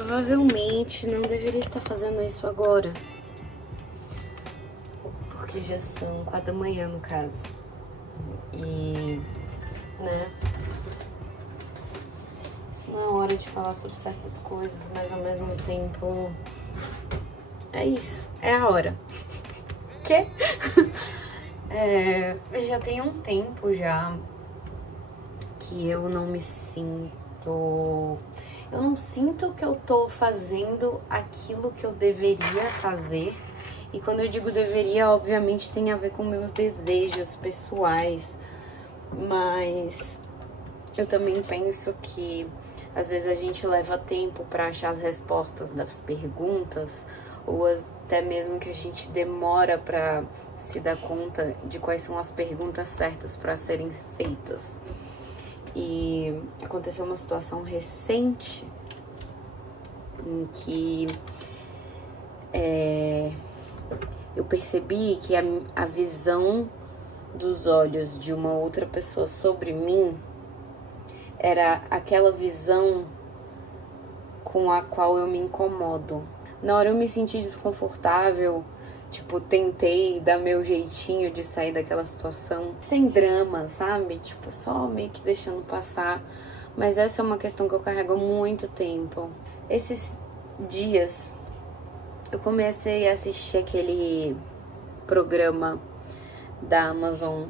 provavelmente não deveria estar fazendo isso agora. Porque já são 4 da manhã, no caso. E, né, isso não é hora de falar sobre certas coisas, mas ao mesmo tempo é isso, é a hora. Quê? Já tem um tempo já que eu não me sinto... Eu não sinto que eu tô fazendo aquilo que eu deveria fazer. E quando eu digo deveria, obviamente tem a ver com meus desejos pessoais. Mas eu também penso que às vezes a gente leva tempo pra achar as respostas das perguntas, ou até mesmo que a gente demora pra se dar conta de quais são as perguntas certas pra serem feitas. E aconteceu uma situação recente em que eu percebi que a visão dos olhos de uma outra pessoa sobre mim era aquela visão com a qual eu me incomodo. Na hora eu me senti desconfortável, tipo, tentei dar meu jeitinho de sair daquela situação sem drama, sabe? Tipo, só meio que deixando passar. Mas essa é uma questão que eu carrego há muito tempo. Esses dias eu comecei a assistir aquele programa da Amazon,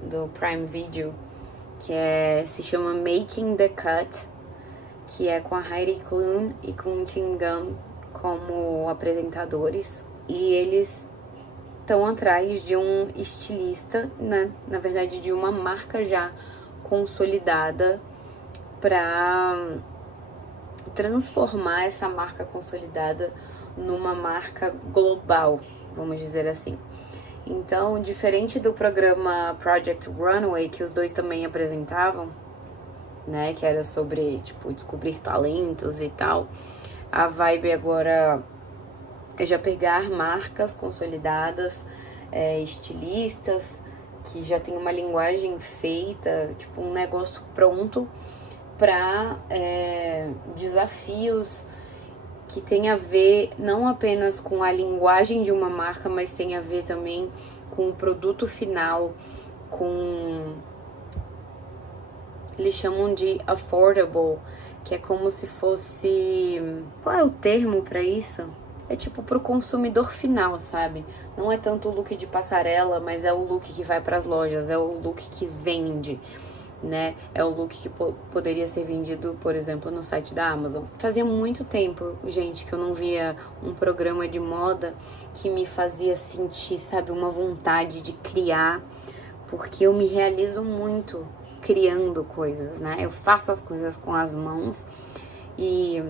do Prime Video, que se chama Making the Cut, que é com a Heidi Klum e com o Tim Gunn como apresentadores. E eles estão atrás de um estilista, né? Na verdade, de uma marca já consolidada, para transformar essa marca consolidada numa marca global, vamos dizer assim. Então, diferente do programa Project Runway, que os dois também apresentavam, né, que era sobre, tipo, descobrir talentos e tal, a vibe agora é já pegar marcas consolidadas, estilistas, que já tem uma linguagem feita, tipo, um negócio pronto para desafios que tem a ver não apenas com a linguagem de uma marca, mas tem a ver também com o produto final, com... Eles chamam de affordable, que é como se fosse... Qual é o termo para isso? É tipo pro consumidor final, sabe? Não é tanto o look de passarela, mas é o look que vai para as lojas, é o look que vende, né? É o look que poderia ser vendido, por exemplo, no site da Amazon. Fazia muito tempo, gente, que eu não via um programa de moda que me fazia sentir, sabe, uma vontade de criar, porque eu me realizo muito criando coisas, né? Eu faço as coisas com as mãos e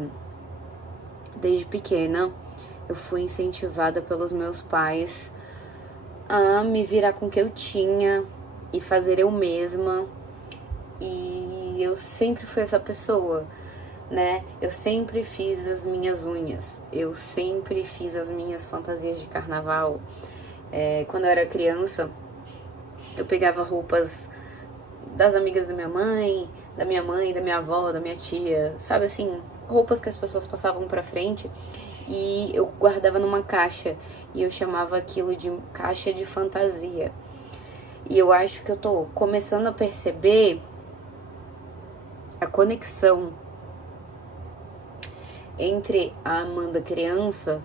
desde pequena eu fui incentivada pelos meus pais a me virar com o que eu tinha e fazer eu mesma. E eu sempre fui essa pessoa, né? Eu sempre fiz as minhas unhas, eu sempre fiz as minhas fantasias de carnaval. Quando eu era criança, eu pegava roupas das amigas da minha mãe, da minha avó, da minha tia, sabe assim? Roupas que as pessoas passavam pra frente e eu guardava numa caixa e eu chamava aquilo de caixa de fantasia. E eu acho que eu tô começando a perceber a conexão entre a Amanda criança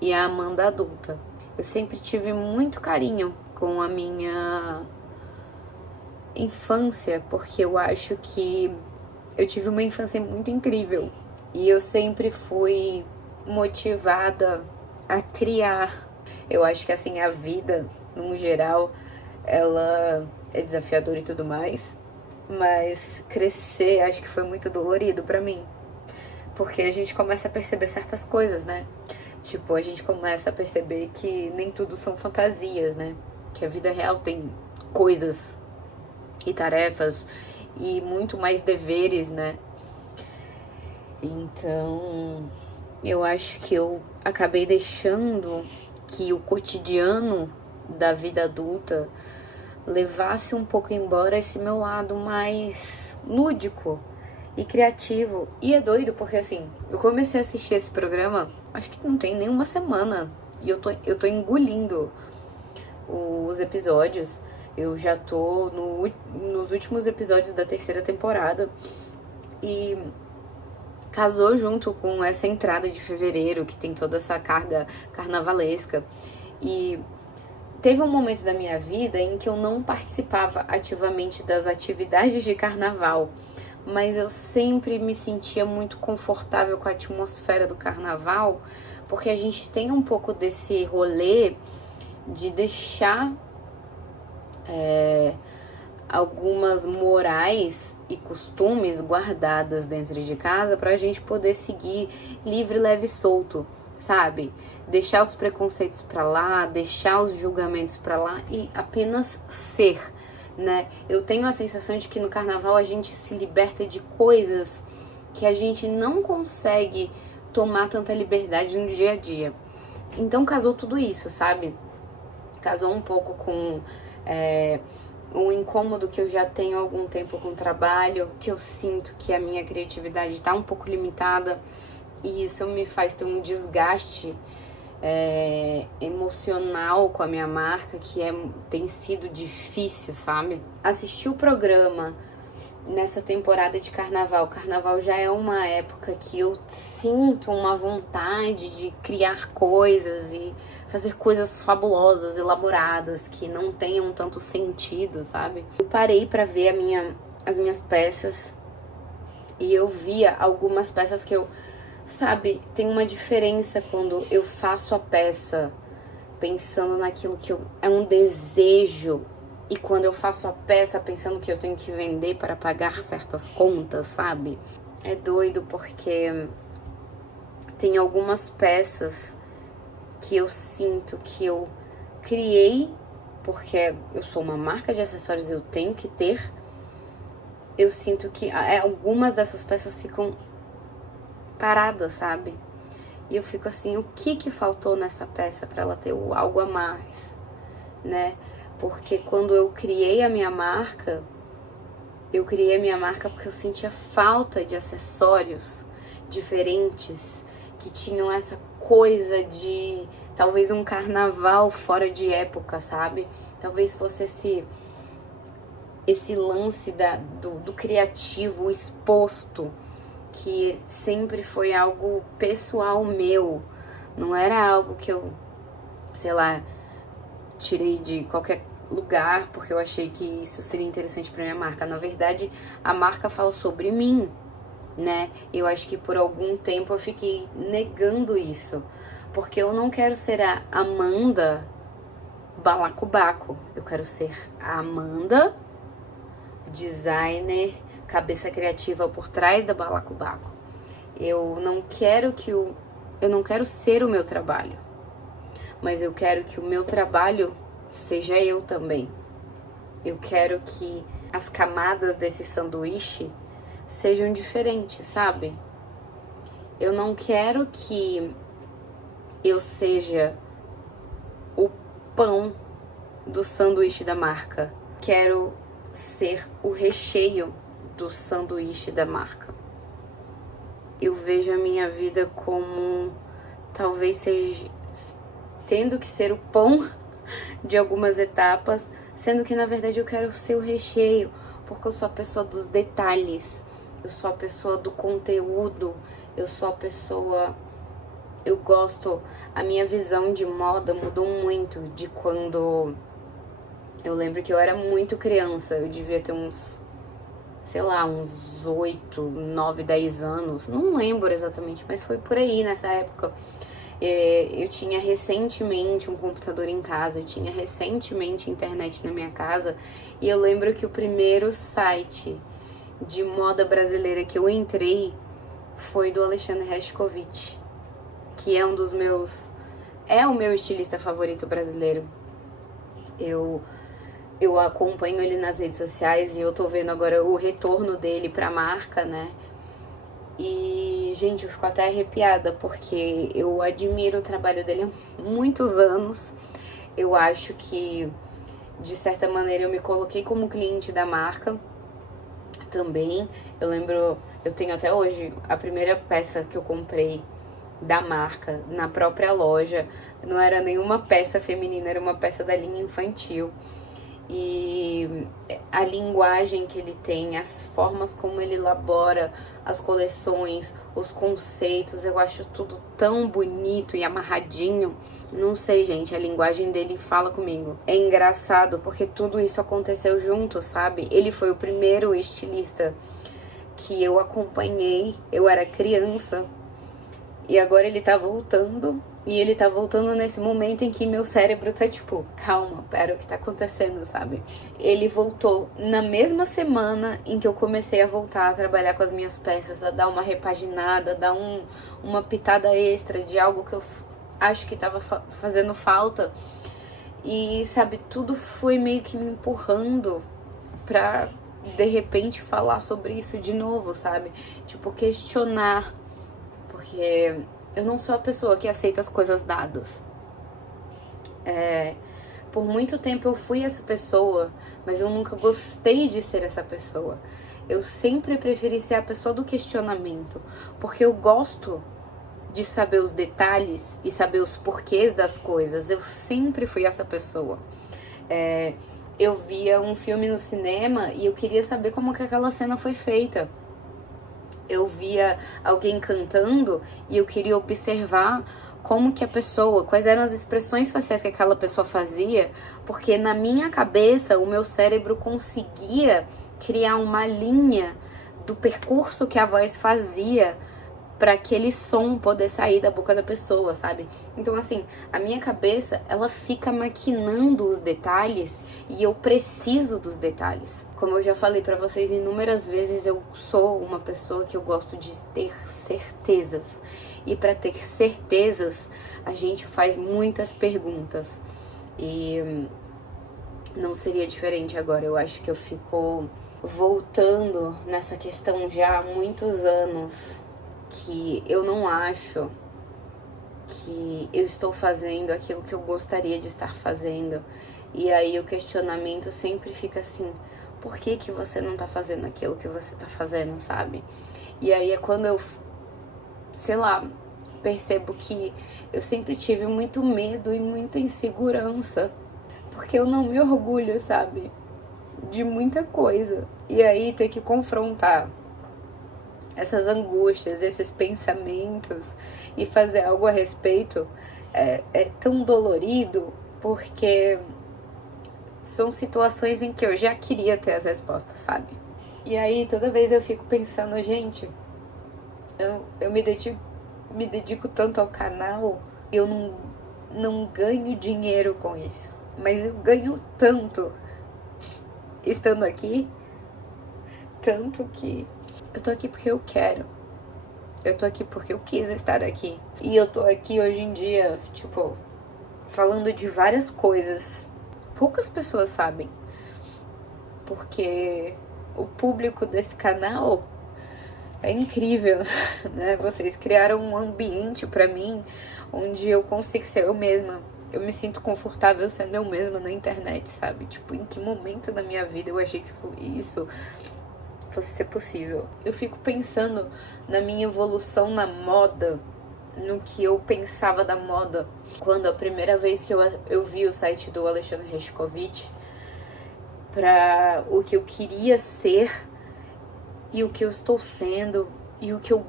e a Amanda adulta. Eu sempre tive muito carinho com a minha infância, porque eu acho que eu tive uma infância muito incrível e eu sempre fui motivada a criar. Eu acho que assim, a vida, no geral, ela é desafiadora e tudo mais, mas crescer acho que foi muito dolorido pra mim, porque a gente começa a perceber certas coisas, né? Tipo, a gente começa a perceber que nem tudo são fantasias, né? Que a vida real tem coisas e tarefas e muito mais deveres, né? Então, eu acho que eu acabei deixando que o cotidiano da vida adulta levasse um pouco embora esse meu lado mais lúdico e criativo. E é doido porque, assim, eu comecei a assistir esse programa, acho que não tem nem uma semana. E eu tô engolindo os episódios. Eu já tô nos últimos episódios da terceira temporada. E casou junto com essa entrada de fevereiro, que tem toda essa carga carnavalesca. E teve um momento da minha vida em que eu não participava ativamente das atividades de carnaval, mas eu sempre me sentia muito confortável com a atmosfera do carnaval, porque a gente tem um pouco desse rolê de deixar algumas morais e costumes guardadas dentro de casa pra gente poder seguir livre, leve e solto, sabe? Deixar os preconceitos pra lá, deixar os julgamentos pra lá e apenas ser, né? Eu tenho a sensação de que no carnaval a gente se liberta de coisas que a gente não consegue tomar tanta liberdade no dia a dia. Então casou tudo isso, sabe? Casou um pouco com um incômodo que eu já tenho há algum tempo com o trabalho, que eu sinto que a minha criatividade está um pouco limitada e isso me faz ter um desgaste emocional com a minha marca que tem sido difícil, sabe? Assistir o programa nessa temporada de carnaval. Carnaval já é uma época que eu sinto uma vontade de criar coisas e fazer coisas fabulosas, elaboradas, que não tenham tanto sentido, sabe? Eu parei pra ver as minhas peças e eu via algumas peças que eu, sabe, tem uma diferença quando eu faço a peça pensando naquilo que é um desejo e quando eu faço a peça pensando que eu tenho que vender para pagar certas contas, sabe? É doido porque tem algumas peças que eu sinto que eu criei porque eu sou uma marca de acessórios, eu tenho que ter. Eu sinto que algumas dessas peças ficam paradas, sabe? E eu fico assim, o que faltou nessa peça para ela ter algo a mais, né? Porque quando eu criei a minha marca porque eu sentia falta de acessórios diferentes, que tinham essa coisa de talvez um carnaval fora de época, sabe? Talvez fosse esse lance do criativo exposto, que sempre foi algo pessoal meu, não era algo que eu, sei lá, tirei de qualquer lugar porque eu achei que isso seria interessante para minha marca. Na verdade, a marca fala sobre mim, né? Eu acho que por algum tempo eu fiquei negando isso, porque eu não quero ser a Amanda balacobaco. Eu quero ser a Amanda designer, cabeça criativa por trás da balacobaco. Eu não quero ser o meu trabalho, mas eu quero que o meu trabalho seja eu também. Eu quero que as camadas desse sanduíche sejam diferentes, sabe? Eu não quero que eu seja o pão do sanduíche da marca. Quero ser o recheio do sanduíche da marca. Eu vejo a minha vida como talvez seja tendo que ser o pão de algumas etapas, sendo que na verdade eu quero ser o recheio, porque eu sou a pessoa dos detalhes, eu sou a pessoa do conteúdo, eu sou a pessoa... Eu gosto... A minha visão de moda mudou muito de quando... Eu lembro que eu era muito criança, eu devia ter uns, sei lá, uns 8, 9, 10 anos, não lembro exatamente, mas foi por aí nessa época. Eu tinha recentemente um computador em casa, eu tinha recentemente internet na minha casa, e eu lembro que o primeiro site de moda brasileira que eu entrei foi do Alexandre Rescovitch, que é um dos meus... é o meu estilista favorito brasileiro. Eu acompanho ele nas redes sociais e eu tô vendo agora o retorno dele pra marca, né? E, gente, eu fico até arrepiada porque eu admiro o trabalho dele há muitos anos. Eu acho que, de certa maneira, eu me coloquei como cliente da marca. também. Eu lembro, eu tenho até hoje a primeira peça que eu comprei da marca na própria loja. Não era nenhuma peça feminina, era uma peça da linha infantil. E a linguagem que ele tem, as formas como ele elabora as coleções, os conceitos, eu acho tudo tão bonito e amarradinho. Não sei, gente, a linguagem dele fala comigo. É engraçado porque tudo isso aconteceu junto, sabe? Ele foi o primeiro estilista que eu acompanhei, eu era criança, e agora ele tá voltando. E ele tá voltando nesse momento em que meu cérebro tá tipo, calma, pera, o que tá acontecendo, sabe? Ele voltou na mesma semana em que eu comecei a voltar a trabalhar com as minhas peças, a dar uma repaginada, a dar uma pitada extra de algo que eu acho que tava fazendo falta. E, sabe, tudo foi meio que me empurrando pra, de repente, falar sobre isso de novo, sabe? Tipo, questionar, porque eu não sou a pessoa que aceita as coisas dadas. Por muito tempo eu fui essa pessoa, mas eu nunca gostei de ser essa pessoa. Eu sempre preferi ser a pessoa do questionamento, porque eu gosto de saber os detalhes e saber os porquês das coisas. Eu sempre fui essa pessoa. Eu via um filme no cinema e eu queria saber como que aquela cena foi feita. Eu via alguém cantando e eu queria observar como que a pessoa, quais eram as expressões faciais que aquela pessoa fazia, porque na minha cabeça o meu cérebro conseguia criar uma linha do percurso que a voz fazia para aquele som poder sair da boca da pessoa, sabe? Então, assim, a minha cabeça, ela fica maquinando os detalhes e eu preciso dos detalhes. Como eu já falei pra vocês inúmeras vezes, eu sou uma pessoa que eu gosto de ter certezas. E para ter certezas, a gente faz muitas perguntas. E não seria diferente agora. Eu acho que eu fico voltando nessa questão já há muitos anos, que eu não acho que eu estou fazendo aquilo que eu gostaria de estar fazendo. E aí o questionamento sempre fica assim, por que que você não tá fazendo aquilo que você tá fazendo, sabe? E aí é quando eu, sei lá, percebo que eu sempre tive muito medo e muita insegurança, porque eu não me orgulho, sabe, de muita coisa. E aí ter que confrontar essas angústias, esses pensamentos e fazer algo a respeito é tão dolorido, porque são situações em que eu já queria ter as respostas, sabe? E aí toda vez eu fico pensando, gente, eu me dedico tanto ao canal, eu não ganho dinheiro com isso, mas eu ganho tanto estando aqui, tanto que eu tô aqui porque eu quero. Eu tô aqui porque eu quis estar aqui. E eu tô aqui hoje em dia, tipo, falando de várias coisas. Poucas pessoas sabem. Porque o público desse canal é incrível, né? Vocês criaram um ambiente pra mim onde eu consigo ser eu mesma. Eu me sinto confortável sendo eu mesma na internet, sabe? Tipo, em que momento da minha vida eu achei que isso fosse ser possível. Eu fico pensando na minha evolução na moda, no que eu pensava da moda, quando a primeira vez que eu vi o site do Alexandre Rescovitch, para o que eu queria ser e o que eu estou sendo e o que eu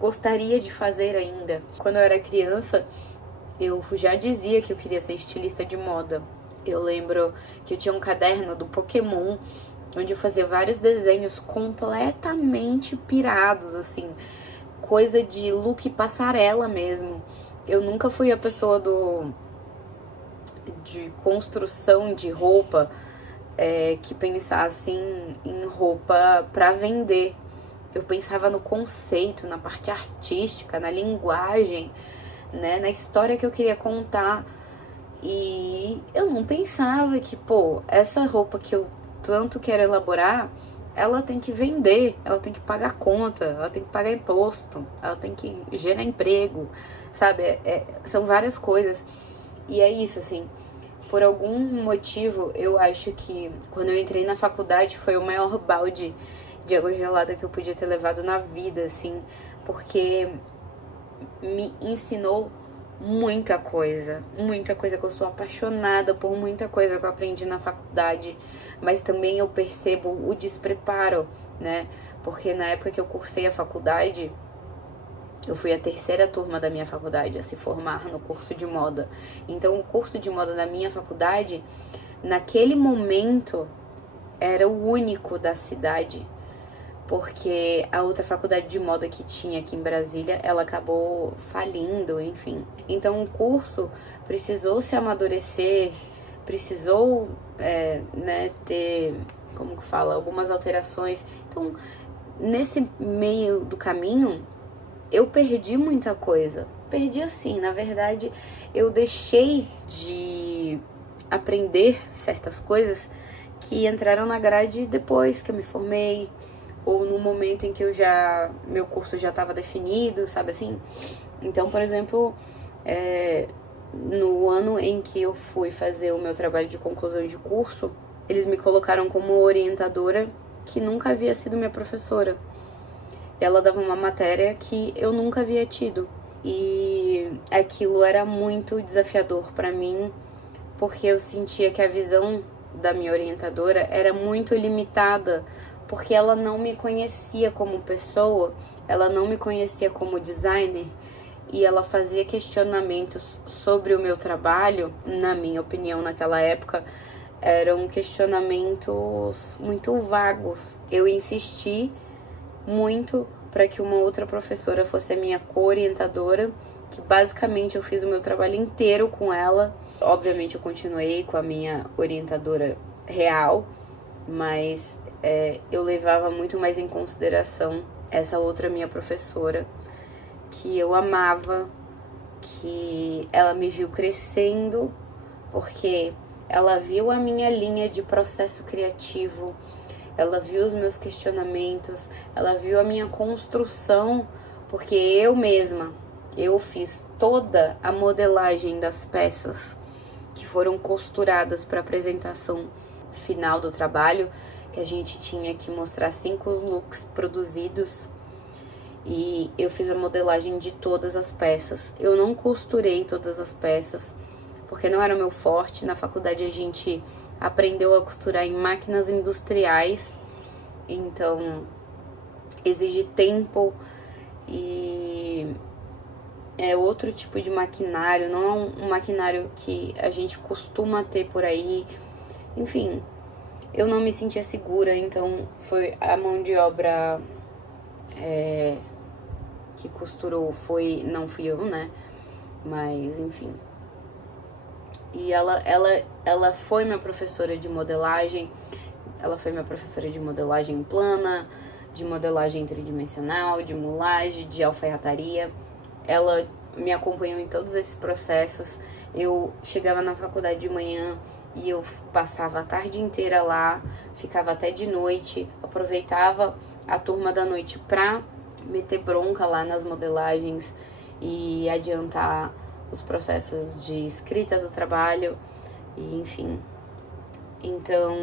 gostaria de fazer ainda. Quando eu era criança, eu já dizia que eu queria ser estilista de moda. Eu lembro que eu tinha um caderno do Pokémon, onde eu fazia vários desenhos completamente pirados, assim, coisa de look passarela mesmo. Eu nunca fui a pessoa de construção de roupa que pensasse em roupa pra vender. Eu pensava no conceito, na parte artística, na linguagem, né, na história que eu queria contar. E eu não pensava que, pô, essa roupa que eu tanto quero elaborar, ela tem que vender, ela tem que pagar conta, ela tem que pagar imposto, ela tem que gerar emprego, sabe? São várias coisas. E é isso, assim, por algum motivo, eu acho que quando eu entrei na faculdade foi o maior balde de água gelada que eu podia ter levado na vida, assim, porque me ensinou muita coisa que eu sou apaixonada por, muita coisa que eu aprendi na faculdade, mas também eu percebo o despreparo, né? Porque na época que eu cursei a faculdade, eu fui a terceira turma da minha faculdade a se formar no curso de moda. Então, o curso de moda da minha faculdade, naquele momento, era o único da cidade, porque a outra faculdade de moda que tinha aqui em Brasília, ela acabou falindo, enfim. Então, o curso precisou se amadurecer, precisou, né, ter, como que fala, algumas alterações. Então, nesse meio do caminho, eu perdi muita coisa. Perdi assim, na verdade, eu deixei de aprender certas coisas que entraram na grade depois que eu me formei, ou no momento em que meu curso já estava definido, sabe assim? Então, por exemplo, no ano em que eu fui fazer o meu trabalho de conclusão de curso, eles me colocaram como orientadora que nunca havia sido minha professora. Ela dava uma matéria que eu nunca havia tido. E aquilo era muito desafiador para mim, porque eu sentia que a visão da minha orientadora era muito limitada, porque ela não me conhecia como pessoa, ela não me conhecia como designer, e ela fazia questionamentos sobre o meu trabalho, na minha opinião, naquela época, eram questionamentos muito vagos. Eu insisti muito para que uma outra professora fosse a minha co-orientadora, que basicamente eu fiz o meu trabalho inteiro com ela. Obviamente eu continuei com a minha orientadora real, mas eu levava muito mais em consideração essa outra minha professora, que eu amava, que ela me viu crescendo, porque ela viu a minha linha de processo criativo, ela viu os meus questionamentos, ela viu a minha construção, porque eu fiz toda a modelagem das peças que foram costuradas para a apresentação final do trabalho, que a gente tinha que mostrar 5 looks produzidos, e eu fiz a modelagem de todas as peças. Eu não costurei todas as peças, porque não era o meu forte. Na faculdade a gente aprendeu a costurar em máquinas industriais, então exige tempo e é outro tipo de maquinário, não é um maquinário que a gente costuma ter por aí. Enfim, eu não me sentia segura, então foi a mão de obra que costurou, não fui eu, né? Mas, enfim. E ela foi minha professora de modelagem. Ela foi minha professora de modelagem plana, de modelagem tridimensional, de mulagem, de alfaiataria. Ela me acompanhou em todos esses processos. Eu chegava na faculdade de manhã e eu passava a tarde inteira lá, ficava até de noite, aproveitava a turma da noite pra meter bronca lá nas modelagens e adiantar os processos de escrita do trabalho, e enfim. Então,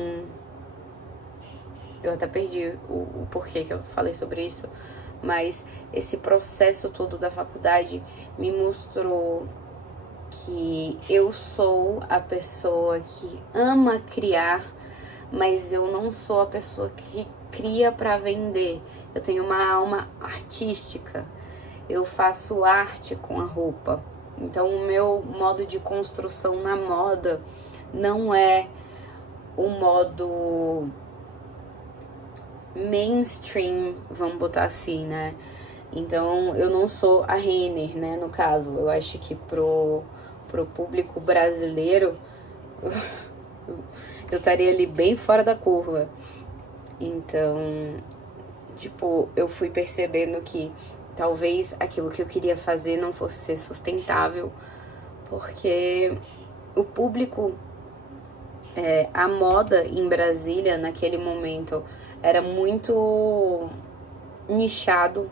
eu até perdi o porquê que eu falei sobre isso, mas esse processo todo da faculdade me mostrou que eu sou a pessoa que ama criar, mas eu não sou a pessoa que cria para vender. Eu tenho uma alma artística, eu faço arte com a roupa. Então o meu modo de construção na moda não é o modo mainstream, vamos botar assim, né? Então eu não sou a Renner, né, no caso. Eu acho que pro público brasileiro eu estaria ali bem fora da curva. Então, tipo, eu fui percebendo que talvez aquilo que eu queria fazer não fosse ser sustentável, porque o público, a moda em Brasília naquele momento era muito nichado.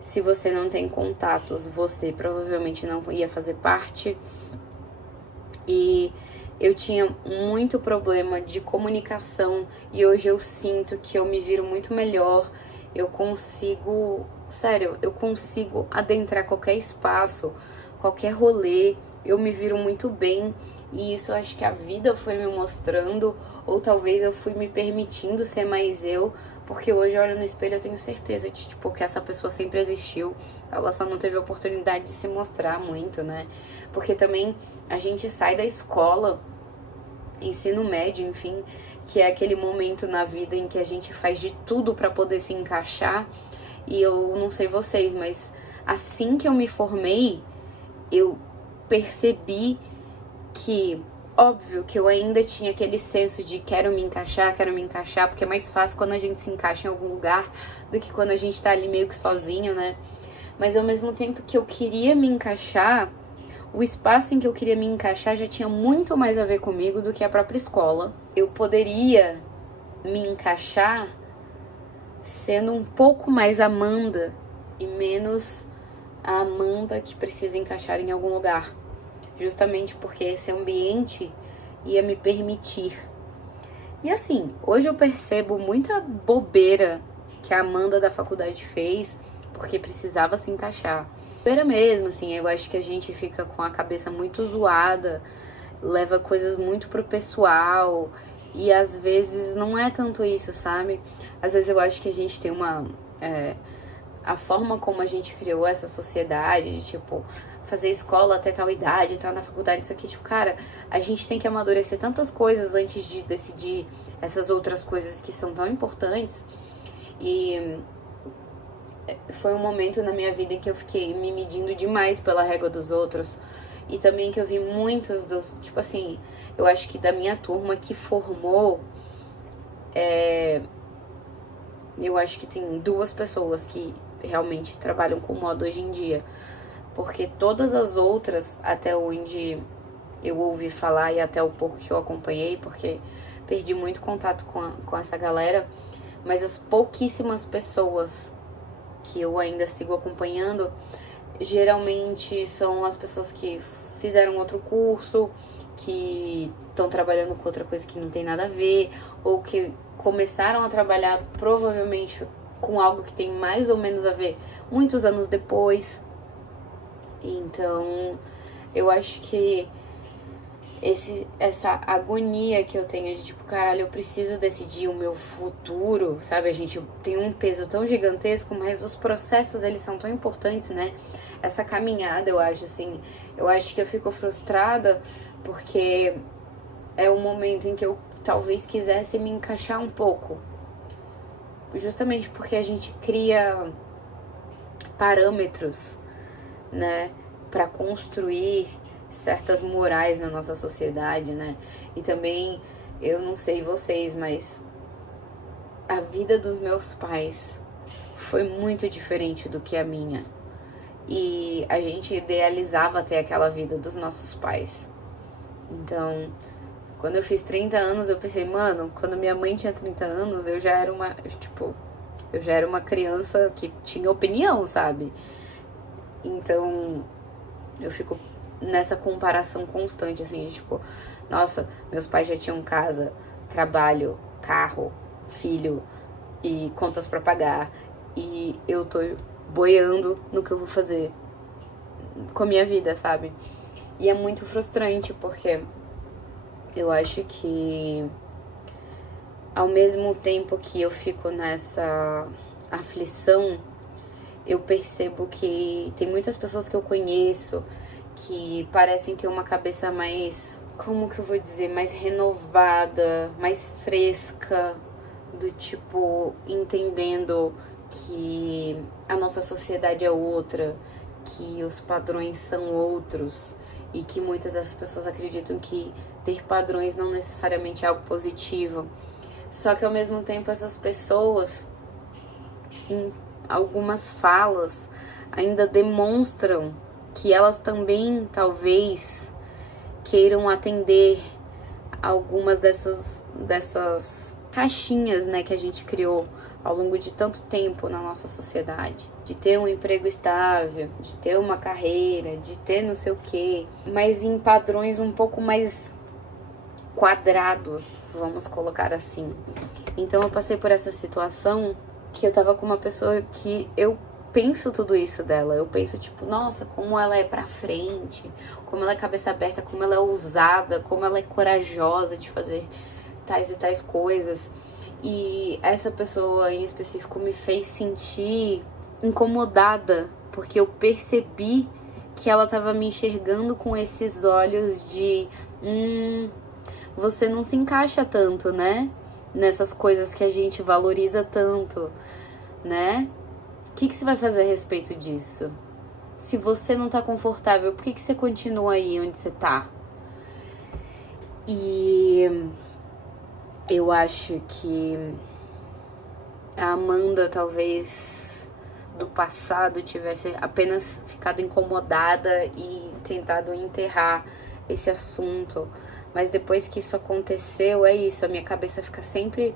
Se você não tem contatos, você provavelmente não ia fazer parte. E eu tinha muito problema de comunicação e hoje eu sinto que eu me viro muito melhor. Eu consigo, sério, eu consigo adentrar qualquer espaço, qualquer rolê, eu me viro muito bem. E isso eu acho que a vida foi me mostrando, ou talvez eu fui me permitindo ser mais eu, porque hoje eu olho no espelho e eu tenho certeza de, tipo, que essa pessoa sempre existiu. Ela só não teve a oportunidade de se mostrar muito, né? Porque também a gente sai da escola, ensino médio, enfim, que é aquele momento na vida em que a gente faz de tudo pra poder se encaixar. E eu não sei vocês, mas assim que eu me formei, eu percebi que, óbvio, que eu ainda tinha aquele senso de quero me encaixar, porque é mais fácil quando a gente se encaixa em algum lugar do que quando a gente tá ali meio que sozinho, né? Mas ao mesmo tempo que eu queria me encaixar, o espaço em que eu queria me encaixar já tinha muito mais a ver comigo do que a própria escola. Eu poderia me encaixar sendo um pouco mais Amanda e menos a Amanda que precisa encaixar em algum lugar. Justamente porque esse ambiente ia me permitir. E assim, hoje eu percebo muita bobeira que a Amanda da faculdade fez porque precisava se encaixar. Bobeira mesmo, assim, eu acho que a gente fica com a cabeça muito zoada, leva coisas muito pro pessoal e às vezes não é tanto isso, sabe? Às vezes eu acho que a gente tem a forma como a gente criou essa sociedade, de, tipo, fazer escola até tal idade, entrar na faculdade, isso aqui, tipo, cara, a gente tem que amadurecer tantas coisas antes de decidir essas outras coisas que são tão importantes. E foi um momento na minha vida em que eu fiquei me medindo demais pela régua dos outros. E também que eu vi muitos dos, tipo assim, eu acho que da minha turma que formou, eu acho que tem 2 pessoas que realmente trabalham com moda hoje em dia. Porque todas as outras, até onde eu ouvi falar e até o pouco que eu acompanhei, porque perdi muito contato com essa galera, mas as pouquíssimas pessoas que eu ainda sigo acompanhando, geralmente são as pessoas que fizeram outro curso, que estão trabalhando com outra coisa que não tem nada a ver, ou que começaram a trabalhar provavelmente com algo que tem mais ou menos a ver muitos anos depois. Então, eu acho que essa agonia que eu tenho de tipo, caralho, eu preciso decidir o meu futuro, sabe? A gente tem um peso tão gigantesco, mas os processos, eles são tão importantes, né? Essa caminhada, eu acho, assim, eu acho que eu fico frustrada porque é o momento em que eu talvez quisesse me encaixar um pouco. Justamente porque a gente cria parâmetros, né, para construir certas morais na nossa sociedade, né? E também, eu não sei vocês, mas a vida dos meus pais foi muito diferente do que a minha. E a gente idealizava até aquela vida dos nossos pais. Então, quando eu fiz 30 anos, eu pensei, mano, quando minha mãe tinha 30 anos, eu já era uma criança que tinha opinião, sabe? Então, eu fico nessa comparação constante, assim, de, tipo, nossa, meus pais já tinham casa, trabalho, carro, filho e contas pra pagar, e eu tô boiando no que eu vou fazer com a minha vida, sabe? E é muito frustrante, porque eu acho que ao mesmo tempo que eu fico nessa aflição, eu percebo que tem muitas pessoas que eu conheço que parecem ter uma cabeça mais, como que eu vou dizer, mais renovada, mais fresca, do tipo, entendendo que a nossa sociedade é outra, que os padrões são outros e que muitas dessas pessoas acreditam que ter padrões não necessariamente é algo positivo. Só que ao mesmo tempo essas pessoas, em algumas falas, ainda demonstram que elas também talvez queiram atender algumas dessas caixinhas, né, que a gente criou ao longo de tanto tempo na nossa sociedade. De ter um emprego estável, de ter uma carreira, de ter não sei o quê, mas em padrões um pouco mais quadrados, vamos colocar assim. Então eu passei por essa situação que eu tava com uma pessoa que eu penso tudo isso dela. Eu penso, tipo, nossa, como ela é pra frente, como ela é cabeça aberta, como ela é ousada, como ela é corajosa de fazer tais e tais coisas. E essa pessoa em específico me fez sentir incomodada, porque eu percebi que ela tava me enxergando com esses olhos de você não se encaixa tanto, né? Nessas coisas que a gente valoriza tanto, né? O que você vai fazer a respeito disso? Se você não tá confortável, por que você continua aí onde você tá? E eu acho que a Amanda, talvez, do passado, tivesse apenas ficado incomodada e tentado enterrar esse assunto. Mas depois que isso aconteceu, é isso, a minha cabeça fica sempre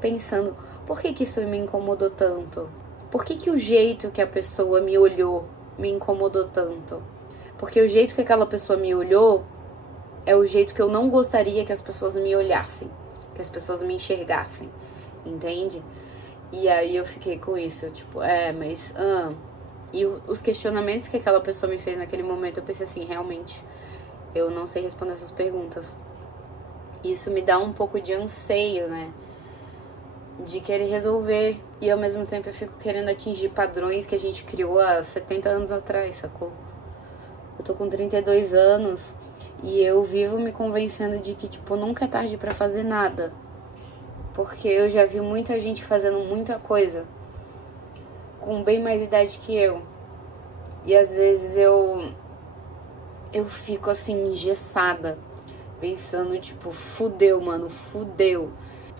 pensando, por que isso me incomodou tanto? Por que o jeito que a pessoa me olhou me incomodou tanto? Porque o jeito que aquela pessoa me olhou é o jeito que eu não gostaria que as pessoas me olhassem, que as pessoas me enxergassem, entende? E aí eu fiquei com isso, tipo, mas... E os questionamentos que aquela pessoa me fez naquele momento, eu pensei assim, realmente, eu não sei responder essas perguntas. Isso me dá um pouco de anseio, né? De querer resolver. E ao mesmo tempo eu fico querendo atingir padrões que a gente criou há 70 anos atrás, sacou? Eu tô com 32 anos e eu vivo me convencendo de que, tipo, nunca é tarde pra fazer nada. Porque eu já vi muita gente fazendo muita coisa com bem mais idade que eu. E às vezes eu fico assim, engessada, pensando, tipo, fudeu, mano, fudeu.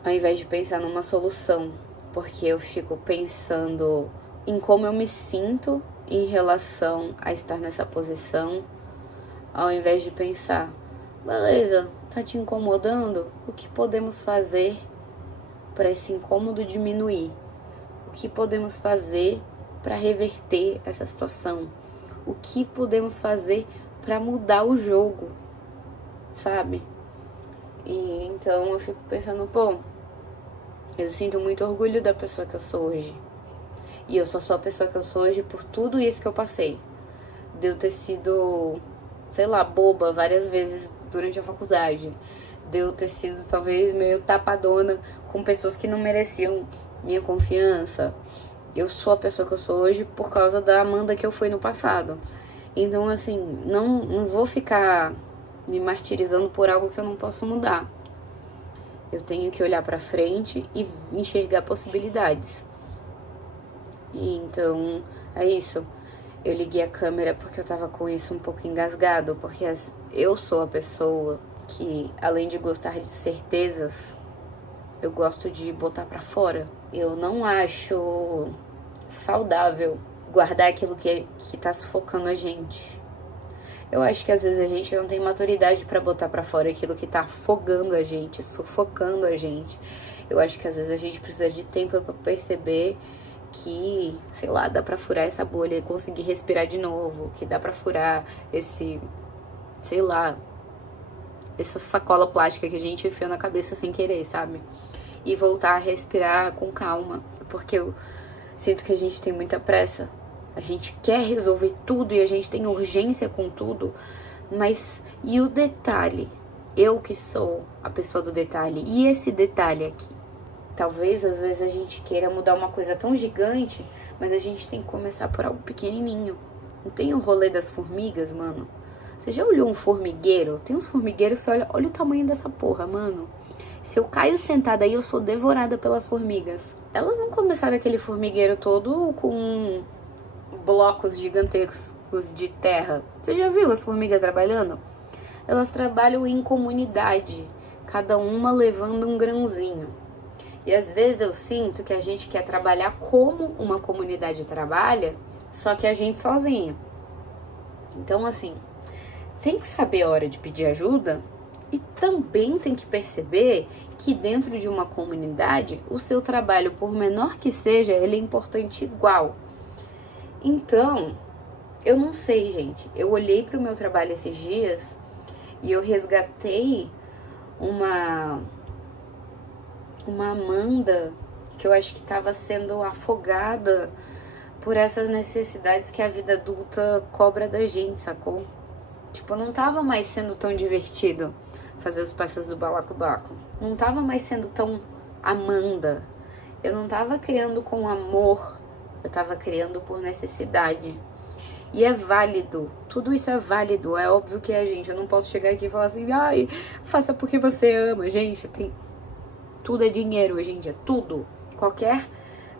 Ao invés de pensar numa solução. Porque eu fico pensando em como eu me sinto em relação a estar nessa posição, ao invés de pensar, beleza, tá te incomodando? O que podemos fazer para esse incômodo diminuir? O que podemos fazer para reverter essa situação? O que podemos fazer para mudar o jogo, sabe? E então eu fico pensando, pô, eu sinto muito orgulho da pessoa que eu sou hoje. E eu só sou a pessoa que eu sou hoje por tudo isso que eu passei. De eu ter sido, sei lá, boba várias vezes durante a faculdade. De eu ter sido, talvez, meio tapadona com pessoas que não mereciam minha confiança. Eu sou a pessoa que eu sou hoje por causa da Amanda que eu fui no passado. Então, assim, não vou ficar me martirizando por algo que eu não posso mudar. Eu tenho que olhar pra frente e enxergar possibilidades. E então, é isso. Eu liguei a câmera porque eu tava com isso um pouco engasgado. Porque eu sou a pessoa que, além de gostar de certezas, eu gosto de botar pra fora. Eu não acho saudável guardar aquilo que tá sufocando a gente. Eu acho que às vezes a gente não tem maturidade pra botar pra fora aquilo que tá afogando a gente, sufocando a gente. Eu acho que às vezes a gente precisa de tempo pra perceber que, sei lá, dá pra furar essa bolha e conseguir respirar de novo, que dá pra furar esse, sei lá, essa sacola plástica que a gente enfiou na cabeça sem querer, sabe? E voltar a respirar com calma, porque eu sinto que a gente tem muita pressa. A gente quer resolver tudo e a gente tem urgência com tudo, mas e o detalhe? Eu que sou a pessoa do detalhe, e esse detalhe aqui? Talvez, às vezes, a gente queira mudar uma coisa tão gigante, mas a gente tem que começar por algo pequenininho. Não tem o rolê das formigas, mano? Você já olhou um formigueiro? Tem uns formigueiros, você olha o tamanho dessa porra, mano. Se eu caio sentada aí, eu sou devorada pelas formigas. Elas não começaram aquele formigueiro todo com blocos gigantescos de terra. Você já viu as formigas trabalhando? Elas trabalham em comunidade, cada uma levando um grãozinho. E às vezes eu sinto que a gente quer trabalhar como uma comunidade trabalha, só que a gente sozinha. Então, assim, tem que saber a hora de pedir ajuda e também tem que perceber que dentro de uma comunidade, o seu trabalho, por menor que seja, ele é importante igual. Então, eu não sei, gente. Eu olhei para o meu trabalho esses dias e eu resgatei uma Amanda que eu acho que estava sendo afogada por essas necessidades que a vida adulta cobra da gente, sacou? Tipo, não tava mais sendo tão divertido fazer os passos do balacobaco. Não tava mais sendo tão Amanda. Eu não tava criando com amor, eu tava criando por necessidade. E é válido, tudo isso é válido. É óbvio que é, gente. Eu não posso chegar aqui e falar assim, ai, faça porque você ama. Gente, tudo é dinheiro hoje em dia, tudo. Qualquer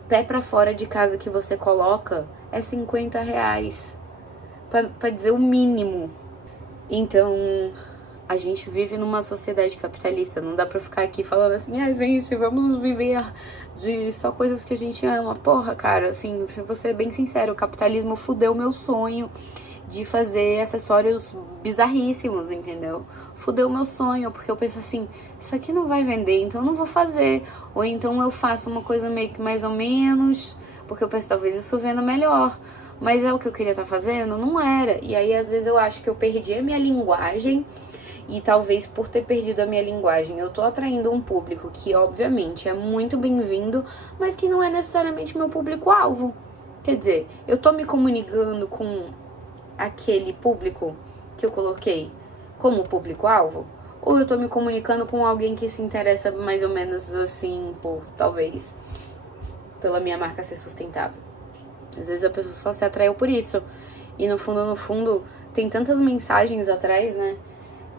pé pra fora de casa que você coloca é R$50. Pra dizer o mínimo. Então, a gente vive numa sociedade capitalista. Não dá pra ficar aqui falando assim, gente, vamos viver de só coisas que a gente ama. Porra, cara, assim, se vou ser bem sincero, o capitalismo fudeu meu sonho de fazer acessórios bizarríssimos, entendeu? Fudeu meu sonho, porque eu penso assim, isso aqui não vai vender, então eu não vou fazer. Ou então eu faço uma coisa meio que mais ou menos, porque eu penso, talvez isso venda melhor. Mas é o que eu queria estar fazendo? Não era. E aí, às vezes, eu acho que eu perdi a minha linguagem. E talvez por ter perdido a minha linguagem, eu tô atraindo um público que, obviamente, é muito bem-vindo, mas que não é necessariamente meu público-alvo. Quer dizer, eu tô me comunicando com aquele público que eu coloquei como público-alvo? Ou eu tô me comunicando com alguém que se interessa mais ou menos assim, por, talvez, pela minha marca ser sustentável? Às vezes a pessoa só se atraiu por isso. E no fundo, tem tantas mensagens atrás, né?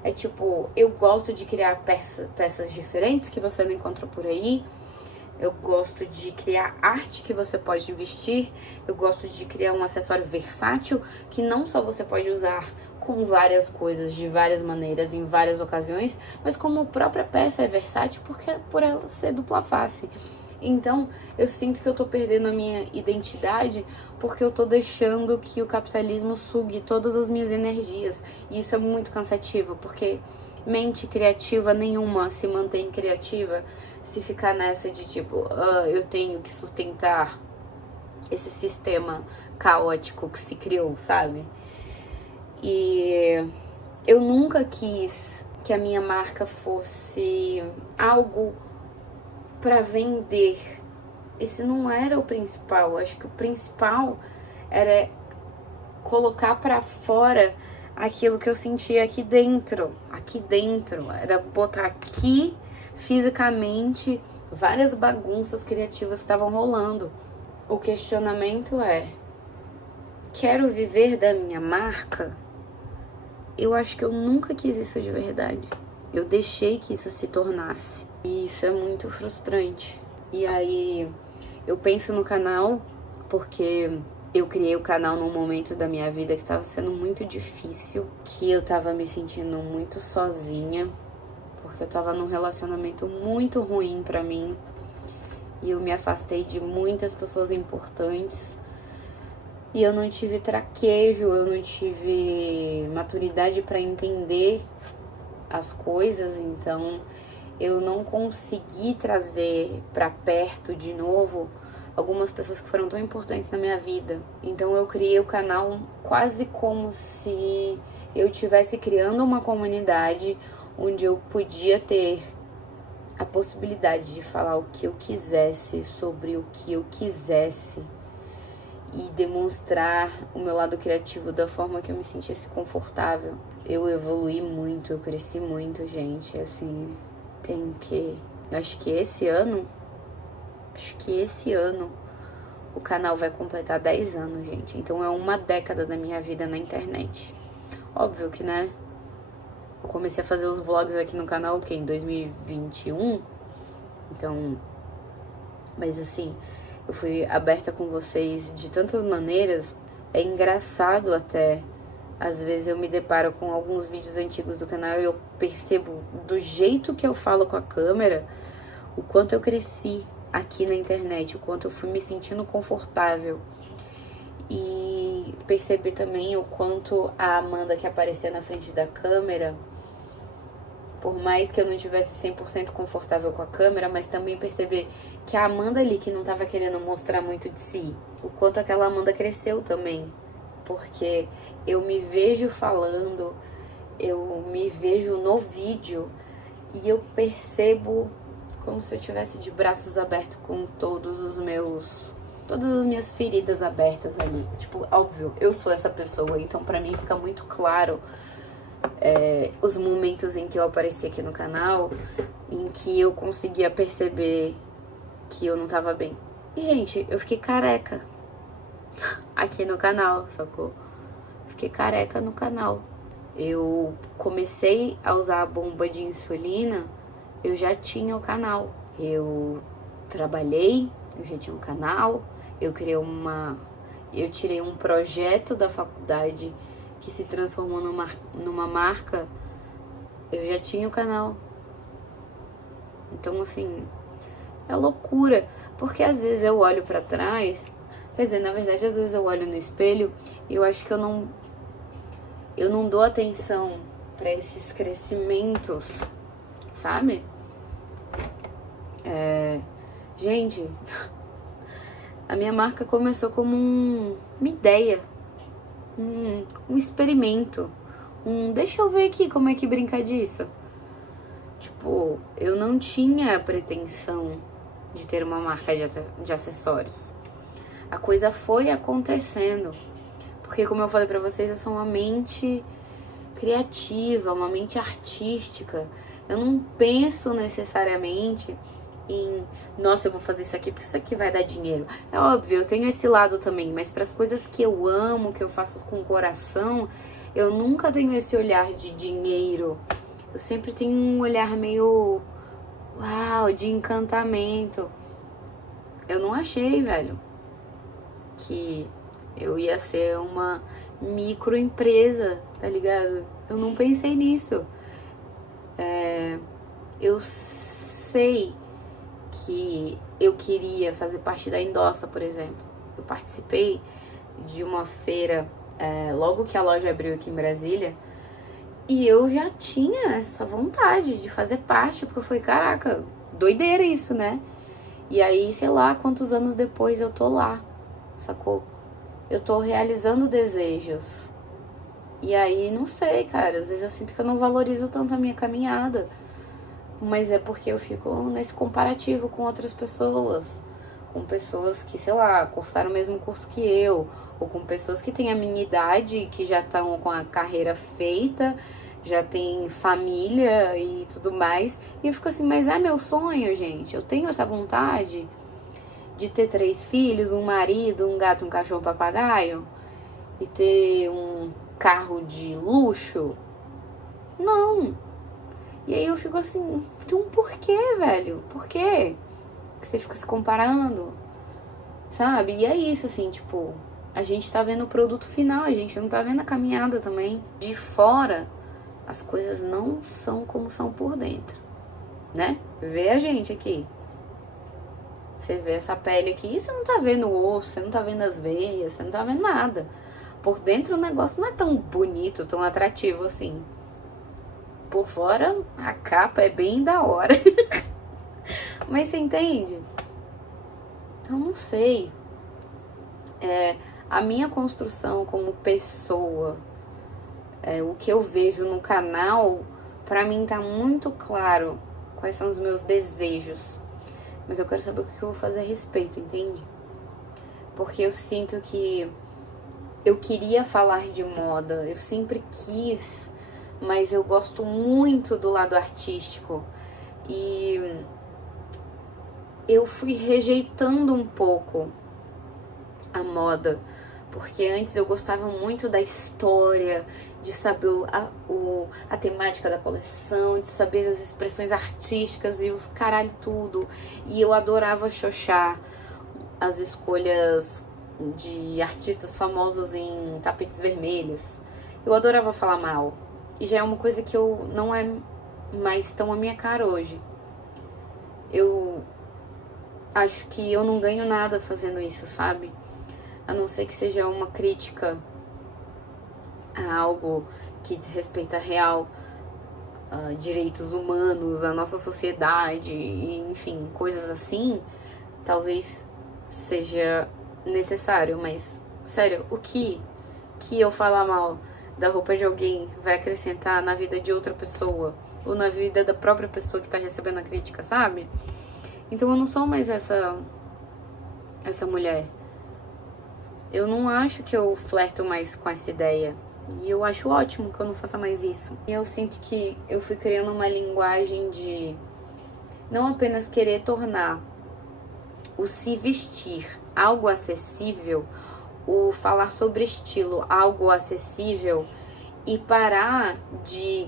É tipo, eu gosto de criar peças diferentes que você não encontra por aí. Eu gosto de criar arte que você pode vestir. Eu gosto de criar um acessório versátil que não só você pode usar com várias coisas, de várias maneiras, em várias ocasiões, mas como a própria peça é versátil por ela ser dupla face. Então, eu sinto que eu tô perdendo a minha identidade porque eu tô deixando que o capitalismo sugue todas as minhas energias. E isso é muito cansativo, porque mente criativa nenhuma se mantém criativa se ficar nessa de tipo, eu tenho que sustentar esse sistema caótico que se criou, sabe? E eu nunca quis que a minha marca fosse algo para vender. Esse não era o principal. Acho que o principal era colocar para fora aquilo que eu sentia aqui dentro. Aqui dentro. Era botar aqui fisicamente várias bagunças criativas que estavam rolando. O questionamento é: quero viver da minha marca? Eu acho que eu nunca quis isso de verdade. Eu deixei que isso se tornasse. E isso é muito frustrante. E aí, eu penso no canal, porque eu criei o canal num momento da minha vida que tava sendo muito difícil, que eu tava me sentindo muito sozinha, porque eu tava num relacionamento muito ruim pra mim. E eu me afastei de muitas pessoas importantes. E eu não tive traquejo, eu não tive maturidade pra entender as coisas, então eu não consegui trazer pra perto de novo algumas pessoas que foram tão importantes na minha vida. Então eu criei o canal quase como se eu estivesse criando uma comunidade onde eu podia ter a possibilidade de falar o que eu quisesse sobre o que eu quisesse e demonstrar o meu lado criativo da forma que eu me sentisse confortável. Eu evoluí muito, eu cresci muito, gente, assim, tenho que... Acho que esse ano o canal vai completar 10 anos, gente. Então é uma década da minha vida na internet. Óbvio que, né, eu comecei a fazer os vlogs aqui no canal, em 2021. Então, mas assim, eu fui aberta com vocês de tantas maneiras. É engraçado até. Às vezes eu me deparo com alguns vídeos antigos do canal e eu percebo do jeito que eu falo com a câmera o quanto eu cresci aqui na internet, o quanto eu fui me sentindo confortável. E percebi também o quanto a Amanda que aparecia na frente da câmera, por mais que eu não estivesse 100% confortável com a câmera, mas também perceber que a Amanda ali que não tava querendo mostrar muito de si, o quanto aquela Amanda cresceu também. Porque eu me vejo falando, eu me vejo no vídeo e eu percebo como se eu tivesse de braços abertos com todas as minhas feridas abertas ali. Tipo, óbvio, eu sou essa pessoa, então pra mim fica muito claro os momentos em que eu apareci aqui no canal, em que eu conseguia perceber que eu não tava bem. E, gente, eu fiquei careca aqui no canal, sacou? Fiquei careca no canal. Eu comecei a usar a bomba de insulina, eu já tinha o canal. Eu trabalhei, eu já tinha um canal, eu tirei um projeto da faculdade que se transformou numa marca, eu já tinha o canal. Então, assim, é loucura, porque às vezes eu olho pra trás, quer dizer, na verdade, às vezes eu olho no espelho e eu acho que eu não dou atenção pra esses crescimentos, sabe? Gente, a minha marca começou como uma ideia, um experimento, deixa eu ver aqui como é que brinca disso. Tipo, eu não tinha a pretensão de ter uma marca de acessórios. A coisa foi acontecendo, porque como eu falei pra vocês, eu sou uma mente criativa, uma mente artística. Eu não penso necessariamente em, nossa, eu vou fazer isso aqui porque isso aqui vai dar dinheiro. É óbvio, eu tenho esse lado também, mas para as coisas que eu amo, que eu faço com o coração, eu nunca tenho esse olhar de dinheiro. Eu sempre tenho um olhar meio, uau, de encantamento. Eu não achei, velho, que eu ia ser uma microempresa, tá ligado? Eu não pensei nisso. Eu sei que eu queria fazer parte da Endossa, por exemplo. Eu participei de uma feira logo que a loja abriu aqui em Brasília, e eu já tinha essa vontade de fazer parte, porque eu falei, caraca, doideira isso, né? E aí, sei lá, quantos anos depois eu tô lá, sacou? Eu tô realizando desejos. E aí, não sei, cara, às vezes eu sinto que eu não valorizo tanto a minha caminhada. Mas é porque eu fico nesse comparativo com outras pessoas. Com pessoas que, sei lá, cursaram o mesmo curso que eu. Ou com pessoas que têm a minha idade, que já estão com a carreira feita, já tem família e tudo mais. E eu fico assim, mas é meu sonho, gente. Eu tenho essa vontade de ter 3 filhos, um marido, um gato, um cachorro, um papagaio. E ter um carro de luxo. Não. E aí eu fico assim, então por que, velho? Por quê? Que você fica se comparando, sabe? E é isso, assim, tipo, a gente tá vendo o produto final, a gente não tá vendo a caminhada também. De fora, as coisas não são como são por dentro, né? Vê a gente aqui. Você vê essa pele aqui e você não tá vendo o osso, você não tá vendo as veias, você não tá vendo nada. Por dentro o negócio não é tão bonito, tão atrativo assim. Por fora, a capa é bem da hora. Mas você entende? Então, não sei. A minha construção como pessoa, o que eu vejo no canal, pra mim tá muito claro quais são os meus desejos. Mas eu quero saber o que eu vou fazer a respeito, entende? Porque eu sinto que eu queria falar de moda, eu sempre quis, mas eu gosto muito do lado artístico. E eu fui rejeitando um pouco a moda, porque antes eu gostava muito da história, de saber a temática da coleção, de saber as expressões artísticas e os caralho tudo. E eu adorava xoxar as escolhas de artistas famosos em tapetes vermelhos. Eu adorava falar mal. E já é uma coisa que eu não é mais tão a minha cara hoje. Eu acho que eu não ganho nada fazendo isso, sabe? A não ser que seja uma crítica a algo que diz respeito a real, a direitos humanos, a nossa sociedade, e, enfim, coisas assim. Talvez seja necessário, mas, sério, o que eu falar mal da roupa de alguém vai acrescentar na vida de outra pessoa? ou na vida da própria pessoa que tá recebendo a crítica, sabe? Então eu não sou mais essa mulher. Eu não acho que eu flerto mais com essa ideia. E eu acho ótimo que eu não faça mais isso. E eu sinto que eu fui criando uma linguagem de não apenas querer tornar o se vestir algo acessível, o falar sobre estilo algo acessível, e parar de...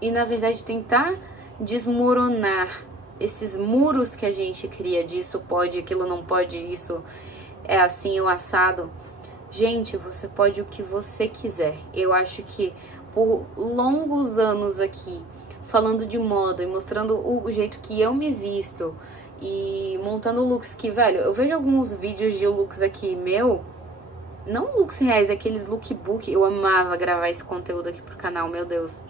E na verdade tentar desmoronar esses muros que a gente cria de isso pode, aquilo não pode, isso é assim ou assado. Gente, você pode o que você quiser. Eu acho que por longos anos aqui, falando de moda e mostrando o jeito que eu me visto e montando looks que, velho, eu vejo alguns vídeos de looks aqui meu, não looks reais, aqueles lookbook. Eu amava gravar esse conteúdo aqui pro canal, meu Deus.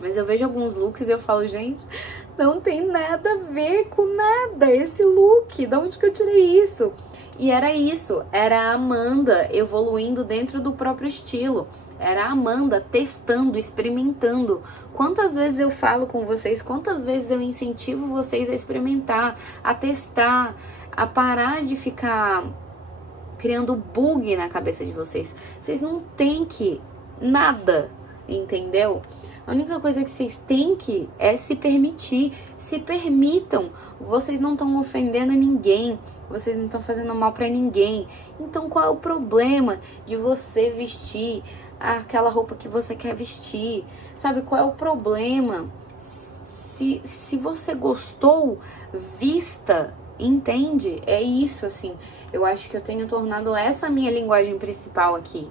Mas eu vejo alguns looks e eu falo, gente, não tem nada a ver com nada esse look. De onde que eu tirei isso? E era isso, era a Amanda evoluindo dentro do próprio estilo. Era a Amanda testando, experimentando. Quantas vezes eu falo com vocês, quantas vezes eu incentivo vocês a experimentar, a testar, a parar de ficar criando bug na cabeça de vocês. Vocês não têm que nada, entendeu? A única coisa que vocês têm que é se permitir. Se permitam. Vocês não estão ofendendo ninguém. Vocês não estão fazendo mal pra ninguém. Então qual é o problema de você vestir aquela roupa que você quer vestir? Sabe, qual é o problema? Se você gostou, vista, entende? É isso, assim. Eu acho que eu tenho tornado essa minha linguagem principal aqui.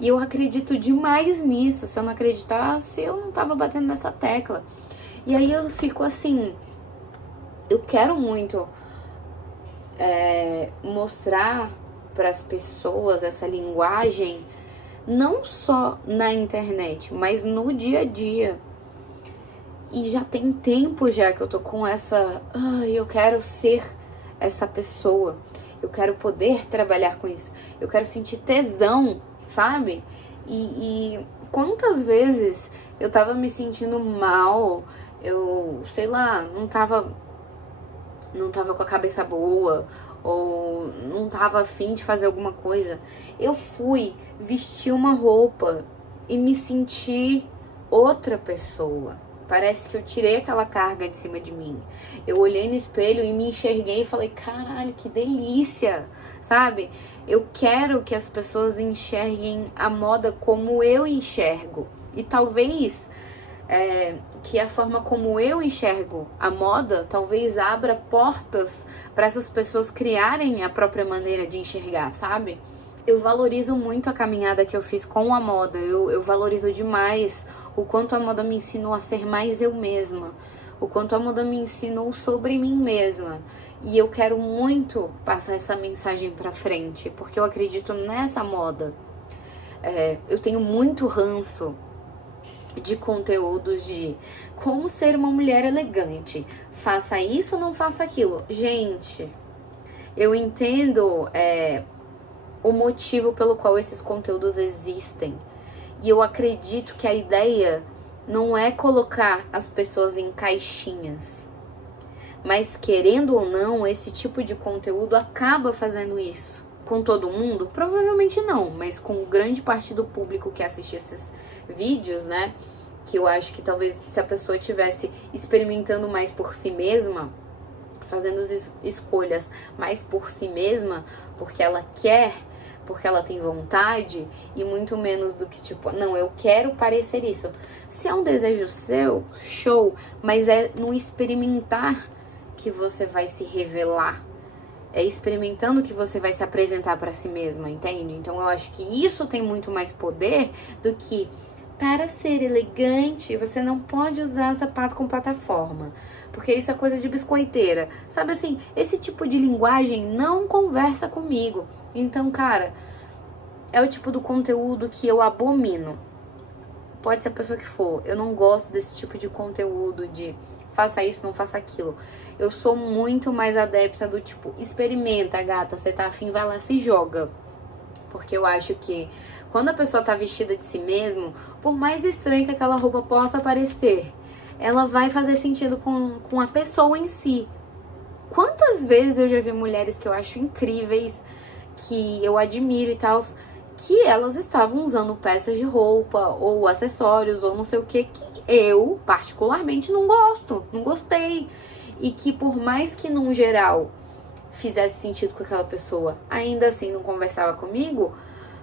E eu acredito demais nisso. Se eu não acreditasse, eu não tava batendo nessa tecla. E aí eu fico assim, eu quero muito mostrar para as pessoas essa linguagem, não só na internet, mas no dia a dia. E já tem tempo já que eu tô com essa... eu quero ser essa pessoa. Eu quero poder trabalhar com isso. Eu quero sentir tesão, sabe? E quantas vezes eu tava me sentindo mal, eu, sei lá, não tava com a cabeça boa, ou não tava afim de fazer alguma coisa. Eu fui vestir uma roupa e me senti outra pessoa. Parece que eu tirei aquela carga de cima de mim. Eu olhei no espelho e me enxerguei e falei, caralho, que delícia, sabe? Eu quero que as pessoas enxerguem a moda como eu enxergo. E talvez que a forma como eu enxergo a moda talvez abra portas para essas pessoas criarem a própria maneira de enxergar, sabe? Eu valorizo muito a caminhada que eu fiz com a moda. Eu valorizo demais o quanto a moda me ensinou a ser mais eu mesma. O quanto a moda me ensinou sobre mim mesma. E eu quero muito passar essa mensagem pra frente, porque eu acredito nessa moda. Eu tenho muito ranço de conteúdos de como ser uma mulher elegante. Faça isso ou não faça aquilo. Gente, eu entendo o motivo pelo qual esses conteúdos existem. E eu acredito que a ideia não é colocar as pessoas em caixinhas. Mas querendo ou não, esse tipo de conteúdo acaba fazendo isso. Com todo mundo? Provavelmente não, mas com grande parte do público que assiste esses vídeos, né? Que eu acho que talvez se a pessoa estivesse experimentando mais por si mesma, fazendo escolhas mais por si mesma, porque ela quer, porque ela tem vontade, e muito menos do que tipo, não, eu quero parecer isso. Se é um desejo seu, show, mas é no experimentar que você vai se revelar. É experimentando que você vai se apresentar pra si mesma, entende? Então eu acho que isso tem muito mais poder do que, para ser elegante, você não pode usar sapato com plataforma, porque isso é coisa de biscoiteira. Sabe assim, esse tipo de linguagem não conversa comigo. Então, cara, é o tipo do conteúdo que eu abomino. Pode ser a pessoa que for. Eu não gosto desse tipo de conteúdo de faça isso, não faça aquilo. Eu sou muito mais adepta do tipo, experimenta, gata, você tá afim, vai lá, se joga. Porque eu acho que quando a pessoa tá vestida de si mesmo, por mais estranho que aquela roupa possa parecer, ela vai fazer sentido com a pessoa em si. Quantas vezes eu já vi mulheres que eu acho incríveis, que eu admiro e tal, que elas estavam usando peças de roupa ou acessórios ou não sei o que eu particularmente não gosto, não gostei. E que por mais que num geral fizesse sentido com aquela pessoa, ainda assim não conversava comigo.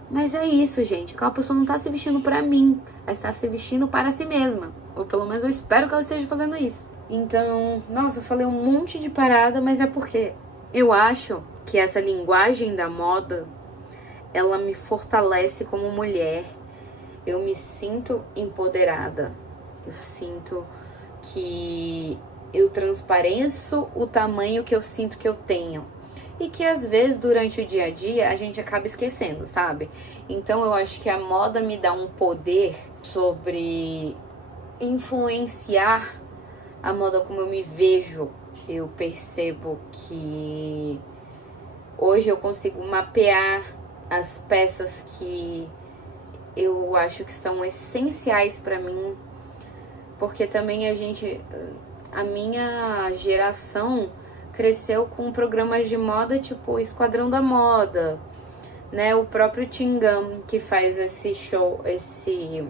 Mas é isso, gente, aquela pessoa não tá se vestindo pra mim, ela está se vestindo para si mesma, ou pelo menos eu espero que ela esteja fazendo isso. Então, nossa, eu falei um monte de parada, mas é porque eu acho que essa linguagem da moda, ela me fortalece como mulher. Eu me sinto empoderada. Eu sinto que eu transpareço o tamanho que eu sinto que eu tenho. E que às vezes durante o dia a dia a gente acaba esquecendo, sabe? Então eu acho que a moda me dá um poder sobre influenciar a moda como eu me vejo. Eu percebo que hoje eu consigo mapear as peças que eu acho que são essenciais pra mim, porque também a minha geração cresceu com programas de moda tipo Esquadrão da Moda, né? O próprio Tingam, que faz esse show, esse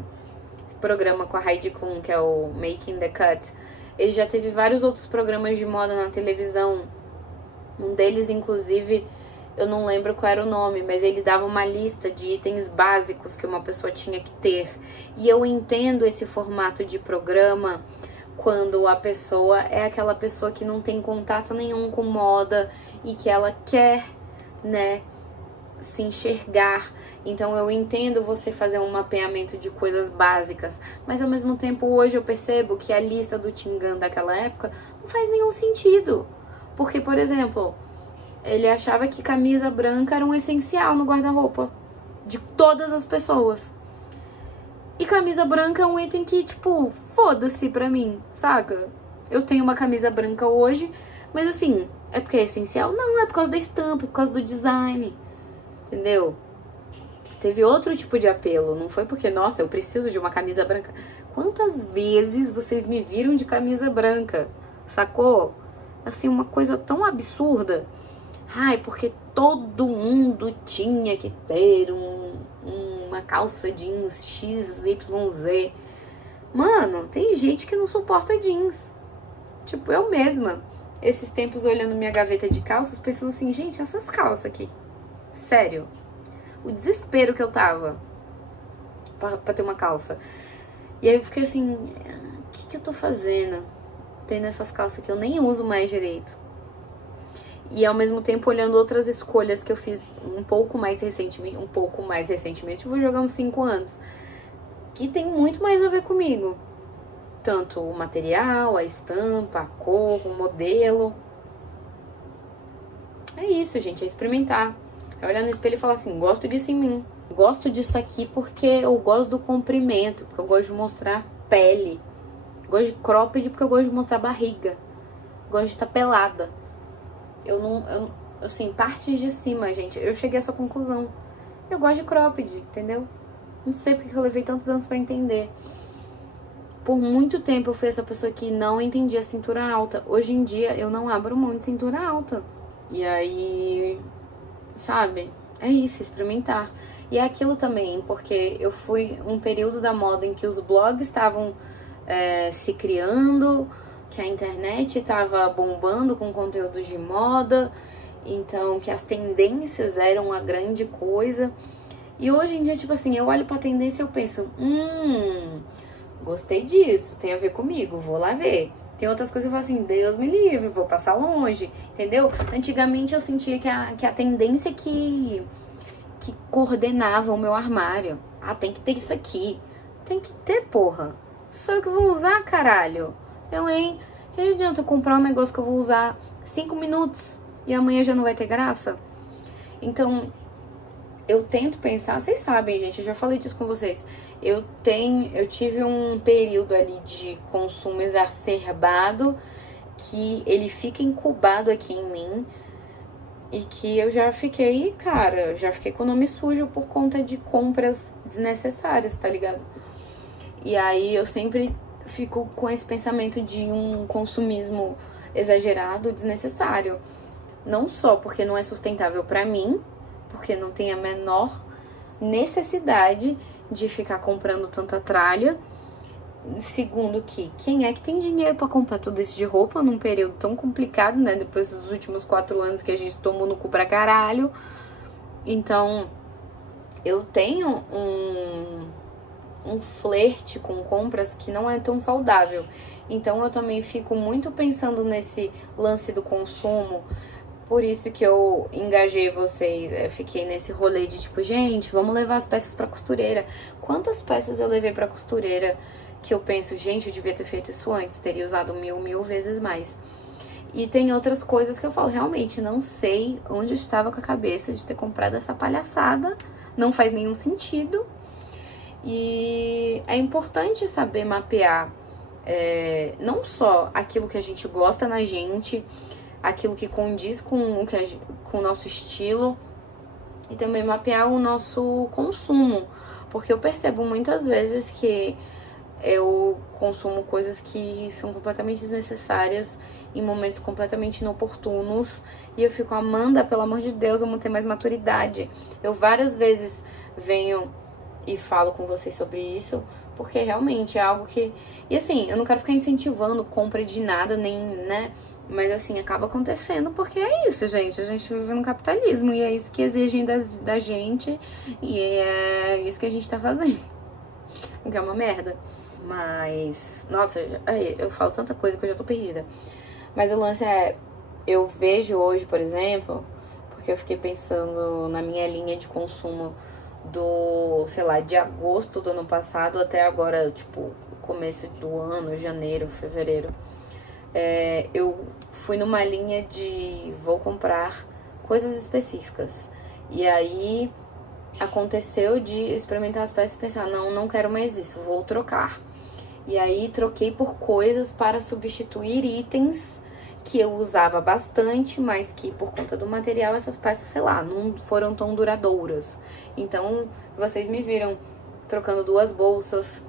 programa com a Heidi Klum, que é o Making the Cut. Ele já teve vários outros programas de moda na televisão. Um deles, inclusive, eu não lembro qual era o nome, mas ele dava uma lista de itens básicos que uma pessoa tinha que ter. E eu entendo esse formato de programa quando a pessoa é aquela pessoa que não tem contato nenhum com moda e que ela quer, né, se enxergar. Então eu entendo você fazer um mapeamento de coisas básicas, mas ao mesmo tempo hoje eu percebo que a lista do Tingam daquela época não faz nenhum sentido. Porque, por exemplo, ele achava que camisa branca era um essencial no guarda-roupa de todas as pessoas. E camisa branca é um item que, tipo, foda-se pra mim, saca? Eu tenho uma camisa branca hoje, mas assim, é porque é essencial? Não, é por causa da estampa, é por causa do design, entendeu? Teve outro tipo de apelo, não foi porque, nossa, eu preciso de uma camisa branca. Quantas vezes vocês me viram de camisa branca, sacou? Assim, uma coisa tão absurda. Ai, porque todo mundo tinha que ter uma calça jeans XYZ. Mano, tem gente que não suporta jeans. Tipo, eu mesma. Esses tempos olhando minha gaveta de calças, pensando assim, gente, essas calças aqui. Sério. O desespero que eu tava pra ter uma calça. E aí eu fiquei assim, o que eu tô fazendo? Tendo essas calças que eu nem uso mais direito. E ao mesmo tempo olhando outras escolhas que eu fiz um pouco mais recentemente, vou jogar uns 5 anos, que tem muito mais a ver comigo. Tanto o material, a estampa, a cor, o modelo. É isso, gente, é experimentar. É olhar no espelho e falar assim, gosto disso em mim. Gosto disso aqui porque eu gosto do comprimento, porque eu gosto de mostrar pele. Gosto de cropped porque eu gosto de mostrar barriga. Gosto de estar pelada. Assim, partes de cima, gente, eu cheguei a essa conclusão. Eu gosto de cropped, entendeu? Não sei porque eu levei tantos anos pra entender. Por muito tempo eu fui essa pessoa que não entendia cintura alta. Hoje em dia eu não abro mão de cintura alta. E aí, sabe? É isso, experimentar. E é aquilo também, porque eu fui um período da moda em que os blogs estavam se criando, que a internet estava bombando com conteúdos de moda, então que as tendências eram a grande coisa. E hoje em dia, tipo assim, eu olho pra tendência e eu penso, gostei disso, tem a ver comigo, vou lá ver. Tem outras coisas que eu falo assim, Deus me livre, vou passar longe, entendeu? Antigamente eu sentia que a tendência que coordenava o meu armário. Ah, tem que ter isso aqui. Tem que ter, porra. Sou eu que vou usar, caralho. Que adianta eu comprar um negócio que eu vou usar 5 minutos e amanhã já não vai ter graça? Então, eu tento pensar, vocês sabem, gente, eu já falei disso com vocês. Eu tive um período ali de consumo exacerbado que ele fica incubado aqui em mim e que eu já fiquei, cara, com o nome sujo por conta de compras desnecessárias, tá ligado? E aí eu sempre fico com esse pensamento de um consumismo exagerado, desnecessário. Não só porque não é sustentável pra mim, porque não tem a menor necessidade de ficar comprando tanta tralha. Segundo que, quem é que tem dinheiro pra comprar tudo isso de roupa num período tão complicado, né? Depois dos últimos 4 anos que a gente tomou no cu pra caralho. Então, eu tenho um flerte com compras que não é tão saudável. Então, eu também fico muito pensando nesse lance do consumo. Por isso que eu engajei vocês, eu fiquei nesse rolê de tipo, gente, vamos levar as peças pra costureira. Quantas peças eu levei pra costureira que eu penso, gente, eu devia ter feito isso antes, teria usado mil vezes mais. E tem outras coisas que eu falo, realmente, não sei onde eu estava com a cabeça de ter comprado essa palhaçada, não faz nenhum sentido. E é importante saber mapear não só aquilo que a gente gosta na gente, aquilo que condiz com o nosso estilo, e também mapear o nosso consumo. Porque eu percebo muitas vezes que eu consumo coisas que são completamente desnecessárias em momentos completamente inoportunos. E eu fico, Amanda, pelo amor de Deus, vamos ter mais maturidade. Eu várias vezes venho e falo com vocês sobre isso, porque realmente é algo que... E assim, eu não quero ficar incentivando compra de nada, nem, né? Mas assim, acaba acontecendo porque é isso, gente. A gente vive no capitalismo e é isso que exigem da gente. E é isso que a gente tá fazendo. O que é uma merda. Mas, nossa, eu falo tanta coisa que eu já tô perdida. Mas o lance é, eu vejo hoje, por exemplo, porque eu fiquei pensando na minha linha de consumo do, sei lá, de agosto do ano passado até agora, tipo, começo do ano, janeiro, fevereiro. Eu fui numa linha de vou comprar coisas específicas. E aí aconteceu de experimentar as peças e pensar, não quero mais isso, vou trocar. E aí troquei por coisas para substituir itens que eu usava bastante, mas que por conta do material essas peças, sei lá, não foram tão duradouras. Então, vocês me viram trocando 2 bolsas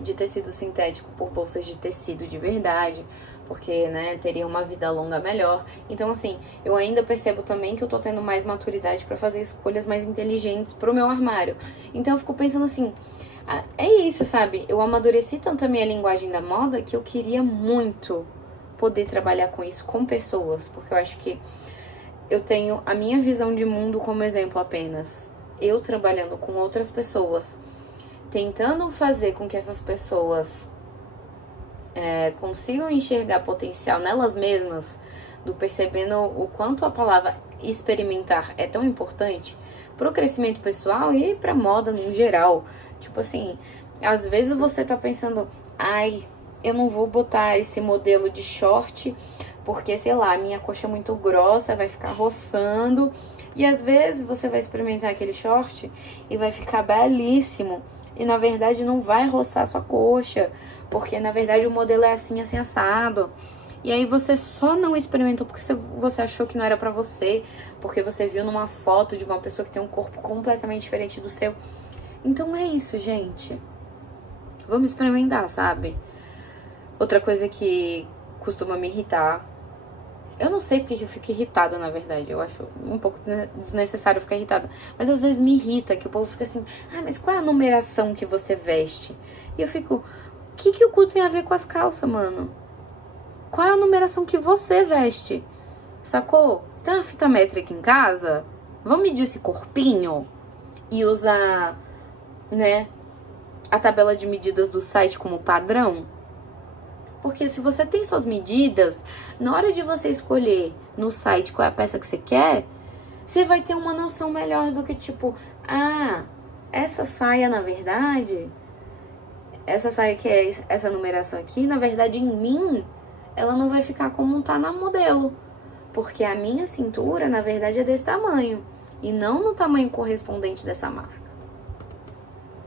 de tecido sintético por bolsas de tecido de verdade, porque, né, teria uma vida longa melhor. Então, assim, eu ainda percebo também que eu tô tendo mais maturidade pra fazer escolhas mais inteligentes pro meu armário. Então, eu fico pensando assim, é isso, sabe? Eu amadureci tanto a minha linguagem da moda que eu queria muito poder trabalhar com isso, com pessoas, porque eu acho que eu tenho a minha visão de mundo como exemplo apenas. Eu trabalhando com outras pessoas, tentando fazer com que essas pessoas consigam enxergar potencial nelas mesmas, do percebendo o quanto a palavra experimentar é tão importante pro crescimento pessoal e pra moda no geral. Tipo assim, às vezes você tá pensando, eu não vou botar esse modelo de short porque, sei lá, a minha coxa é muito grossa, vai ficar roçando. E às vezes você vai experimentar aquele short e vai ficar belíssimo. E na verdade não vai roçar sua coxa, porque na verdade o modelo é assim, assim, assado. E aí você só não experimentou porque você achou que não era pra você, porque você viu numa foto de uma pessoa que tem um corpo completamente diferente do seu. Então é isso, gente. Vamos experimentar, sabe? Outra coisa que costuma me irritar, eu não sei porque eu fico irritada, na verdade. Eu acho um pouco desnecessário ficar irritada. Mas às vezes me irrita que o povo fica assim, mas qual é a numeração que você veste? E eu fico, o que o cu tem a ver com as calças, mano? Qual é a numeração que você veste? Sacou? Você tem uma fita métrica em casa? Vamos medir esse corpinho e usar, né, a tabela de medidas do site como padrão? Porque se você tem suas medidas, na hora de você escolher no site qual é a peça que você quer, você vai ter uma noção melhor do que tipo, essa saia, na verdade, essa saia que é essa numeração aqui, na verdade, em mim, ela não vai ficar como tá na modelo. Porque a minha cintura, na verdade, é desse tamanho. E não no tamanho correspondente dessa marca.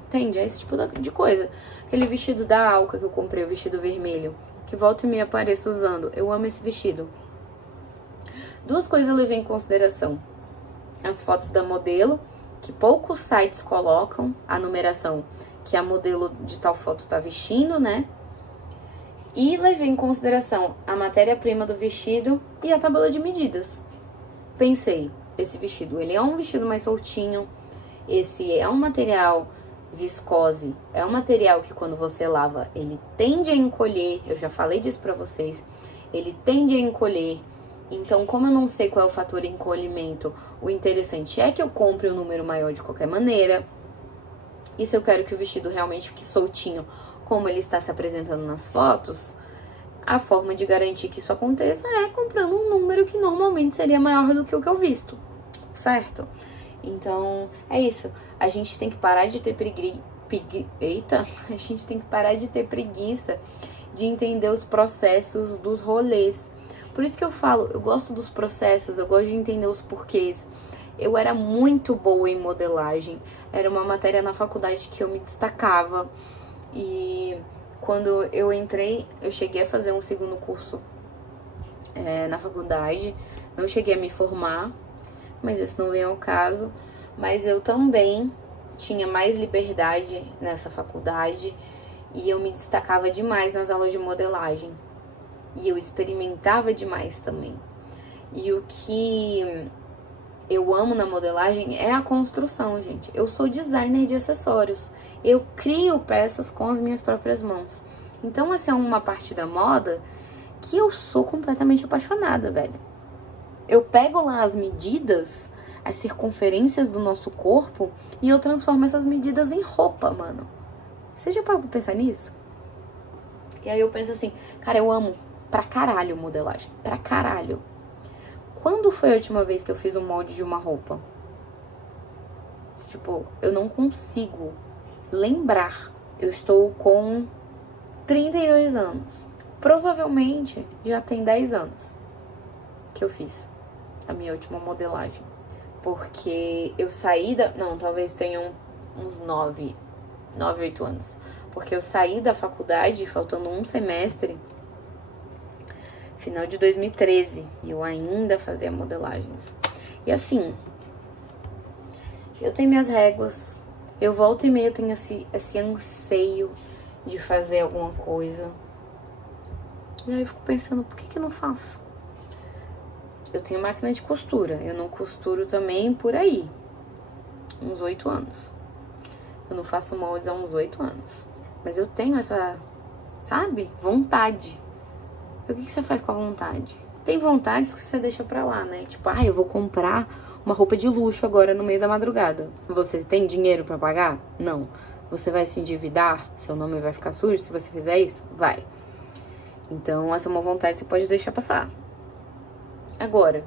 Entende? É esse tipo de coisa. Aquele vestido da Alca que eu comprei, o vestido vermelho, que volta e meia apareço usando. Eu amo esse vestido. 2 coisas eu levei em consideração. As fotos da modelo, que poucos sites colocam a numeração que a modelo de tal foto tá vestindo, né? E levei em consideração a matéria-prima do vestido e a tabela de medidas. Pensei, esse vestido, ele é um vestido mais soltinho, esse é um material viscose, é um material que quando você lava, ele tende a encolher, eu já falei disso pra vocês, ele tende a encolher. Então, como eu não sei qual é o fator encolhimento, o interessante é que eu compre um número maior de qualquer maneira. E se eu quero que o vestido realmente fique soltinho, como ele está se apresentando nas fotos, a forma de garantir que isso aconteça é comprando um número que normalmente seria maior do que o que eu visto, certo? Então, é isso. A gente tem que parar de ter a gente tem que parar de ter preguiça de entender os processos dos rolês. Por isso que eu falo, eu gosto dos processos, eu gosto de entender os porquês. Eu era muito boa em modelagem, era uma matéria na faculdade que eu me destacava. E quando eu entrei, eu cheguei a fazer um segundo curso na faculdade. Não cheguei a me formar, mas isso não vem ao caso. Mas eu também tinha mais liberdade nessa faculdade e eu me destacava demais nas aulas de modelagem. E eu experimentava demais também. E o que eu amo na modelagem é a construção, gente. Eu sou designer de acessórios. Eu crio peças com as minhas próprias mãos. Então, essa é uma parte da moda que eu sou completamente apaixonada, velho. Eu pego lá as medidas, as circunferências do nosso corpo e eu transformo essas medidas em roupa, mano. Você já parou pra pensar nisso? E aí eu penso assim, cara, eu amo pra caralho modelagem. Pra caralho. Quando foi a última vez que eu fiz um molde de uma roupa? Tipo, eu não consigo lembrar. Eu estou com 32 anos. Provavelmente já tem 10 anos que eu fiz a minha última modelagem. Porque eu saí da... Não, talvez tenham uns 9, 8 anos. Porque eu saí da faculdade faltando um semestre, final de 2013. E eu ainda fazia modelagens. E assim, eu tenho minhas réguas. Eu volto e meia tenho esse anseio de fazer alguma coisa. E aí eu fico pensando, por que eu não faço? Eu tenho máquina de costura. Eu não costuro também por aí. Uns 8 anos. Eu não faço moldes há uns 8 anos. Mas eu tenho essa, sabe? Vontade. E o que você faz com a vontade? Tem vontades que você deixa pra lá, né? Tipo, eu vou comprar uma roupa de luxo agora no meio da madrugada. Você tem dinheiro pra pagar? Não. Você vai se endividar? Seu nome vai ficar sujo se você fizer isso? Vai. Então, essa é uma vontade que você pode deixar passar. Agora,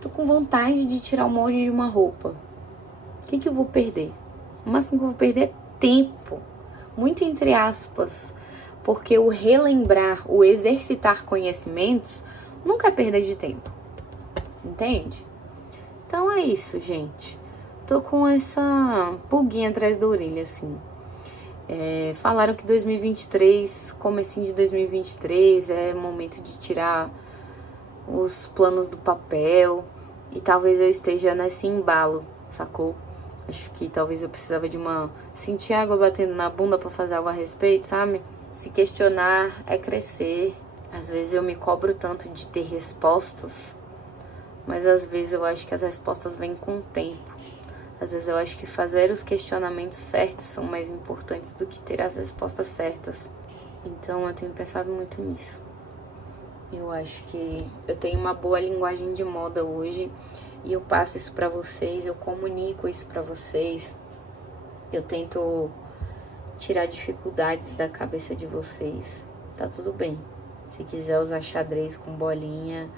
tô com vontade de tirar o molde de uma roupa. O que eu vou perder? O máximo que eu vou perder é tempo. Muito entre aspas. Porque o relembrar, o exercitar conhecimentos, nunca é perda de tempo. Entende? Então é isso, gente. Tô com essa pulguinha atrás da orelha, assim. Falaram que 2023, comecinho de 2023, é momento de tirar os planos do papel. E talvez eu esteja nesse embalo, sacou? Acho que talvez eu precisava de sentir água batendo na bunda pra fazer algo a respeito, sabe? Se questionar é crescer. Às vezes eu me cobro tanto de ter respostas, mas às vezes eu acho que as respostas vêm com o tempo. Às vezes eu acho que fazer os questionamentos certos são mais importantes do que ter as respostas certas. Então eu tenho pensado muito nisso. Eu acho que eu tenho uma boa linguagem de moda hoje e eu passo isso pra vocês, eu comunico isso pra vocês. Eu tento tirar dificuldades da cabeça de vocês. Tá tudo bem. Se quiser usar xadrez com bolinha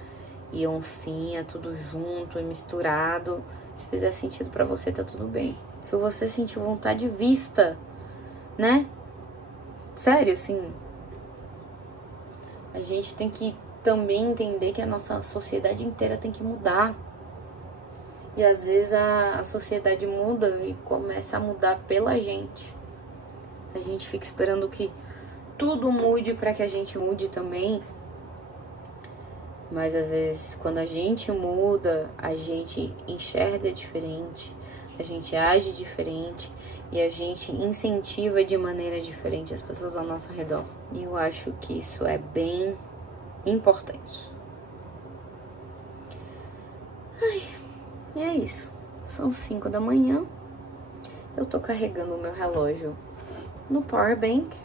e oncinha, tudo junto e misturado, se fizer sentido pra você, tá tudo bem. Se você sentir vontade, vista, né? Sério, assim. A gente tem que também entender que a nossa sociedade inteira tem que mudar. E às vezes a sociedade muda e começa a mudar pela gente. A gente fica esperando que tudo mude para que a gente mude também. Mas às vezes quando a gente muda, a gente enxerga diferente. a gente age diferente e a gente incentiva de maneira diferente as pessoas ao nosso redor. E eu acho que isso é bem importante. E é isso. São 5 da manhã. Eu tô carregando o meu relógio no power bank.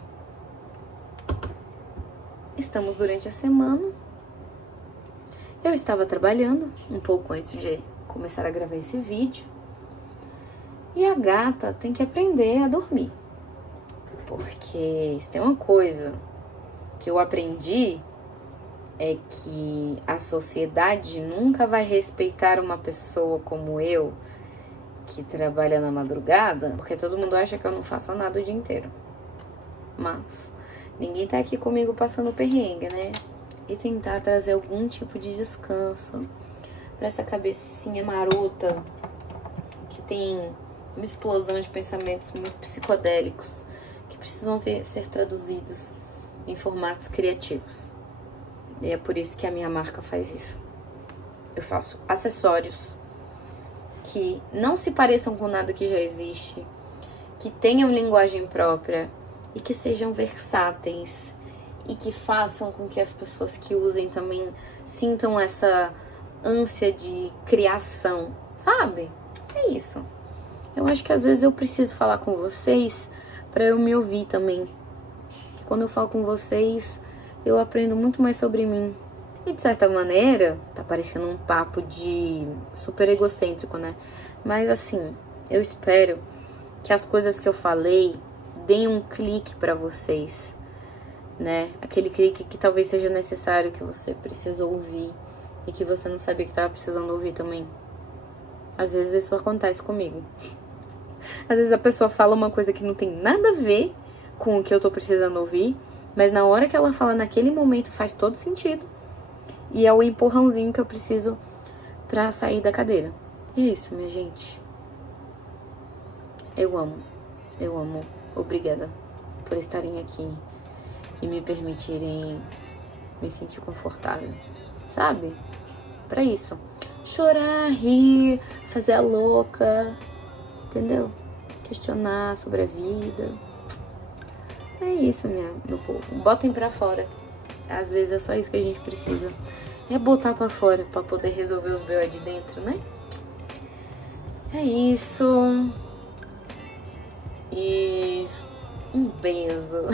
Estamos durante a semana. Eu estava trabalhando um pouco antes de começar a gravar esse vídeo. E a gata tem que aprender a dormir. Porque se tem uma coisa que eu aprendi é que a sociedade nunca vai respeitar uma pessoa como eu, que trabalha na madrugada, porque todo mundo acha que eu não faço nada o dia inteiro. Mas ninguém tá aqui comigo passando perrengue, né? E tentar trazer algum tipo de descanso pra essa cabecinha marota que tem uma explosão de pensamentos muito psicodélicos que precisam ser traduzidos em formatos criativos. E é por isso que a minha marca faz isso. Eu faço acessórios que não se pareçam com nada que já existe, que tenham linguagem própria e que sejam versáteis e que façam com que as pessoas que usem também sintam essa ânsia de criação, sabe? É isso. Eu acho que às vezes eu preciso falar com vocês pra eu me ouvir também. Que quando eu falo com vocês, eu aprendo muito mais sobre mim. E de certa maneira, tá parecendo um papo de super egocêntrico, né? Mas assim, eu espero que as coisas que eu falei deem um clique pra vocês, né? Aquele clique que talvez seja necessário, que você precisa ouvir e que você não sabia que tava precisando ouvir também. Às vezes isso acontece comigo. Às vezes a pessoa fala uma coisa que não tem nada a ver com o que eu tô precisando ouvir, mas na hora que ela fala naquele momento faz todo sentido. E é o empurrãozinho que eu preciso pra sair da cadeira. E é isso, minha gente. Eu amo. Obrigada por estarem aqui e me permitirem me sentir confortável, sabe? Pra isso. Chorar, rir, fazer a louca, entendeu? Questionar sobre a vida. É isso, meu povo. Botem pra fora. Às vezes é só isso que a gente precisa. É botar pra fora pra poder resolver os B.O. de dentro, né? É isso. E um beijo.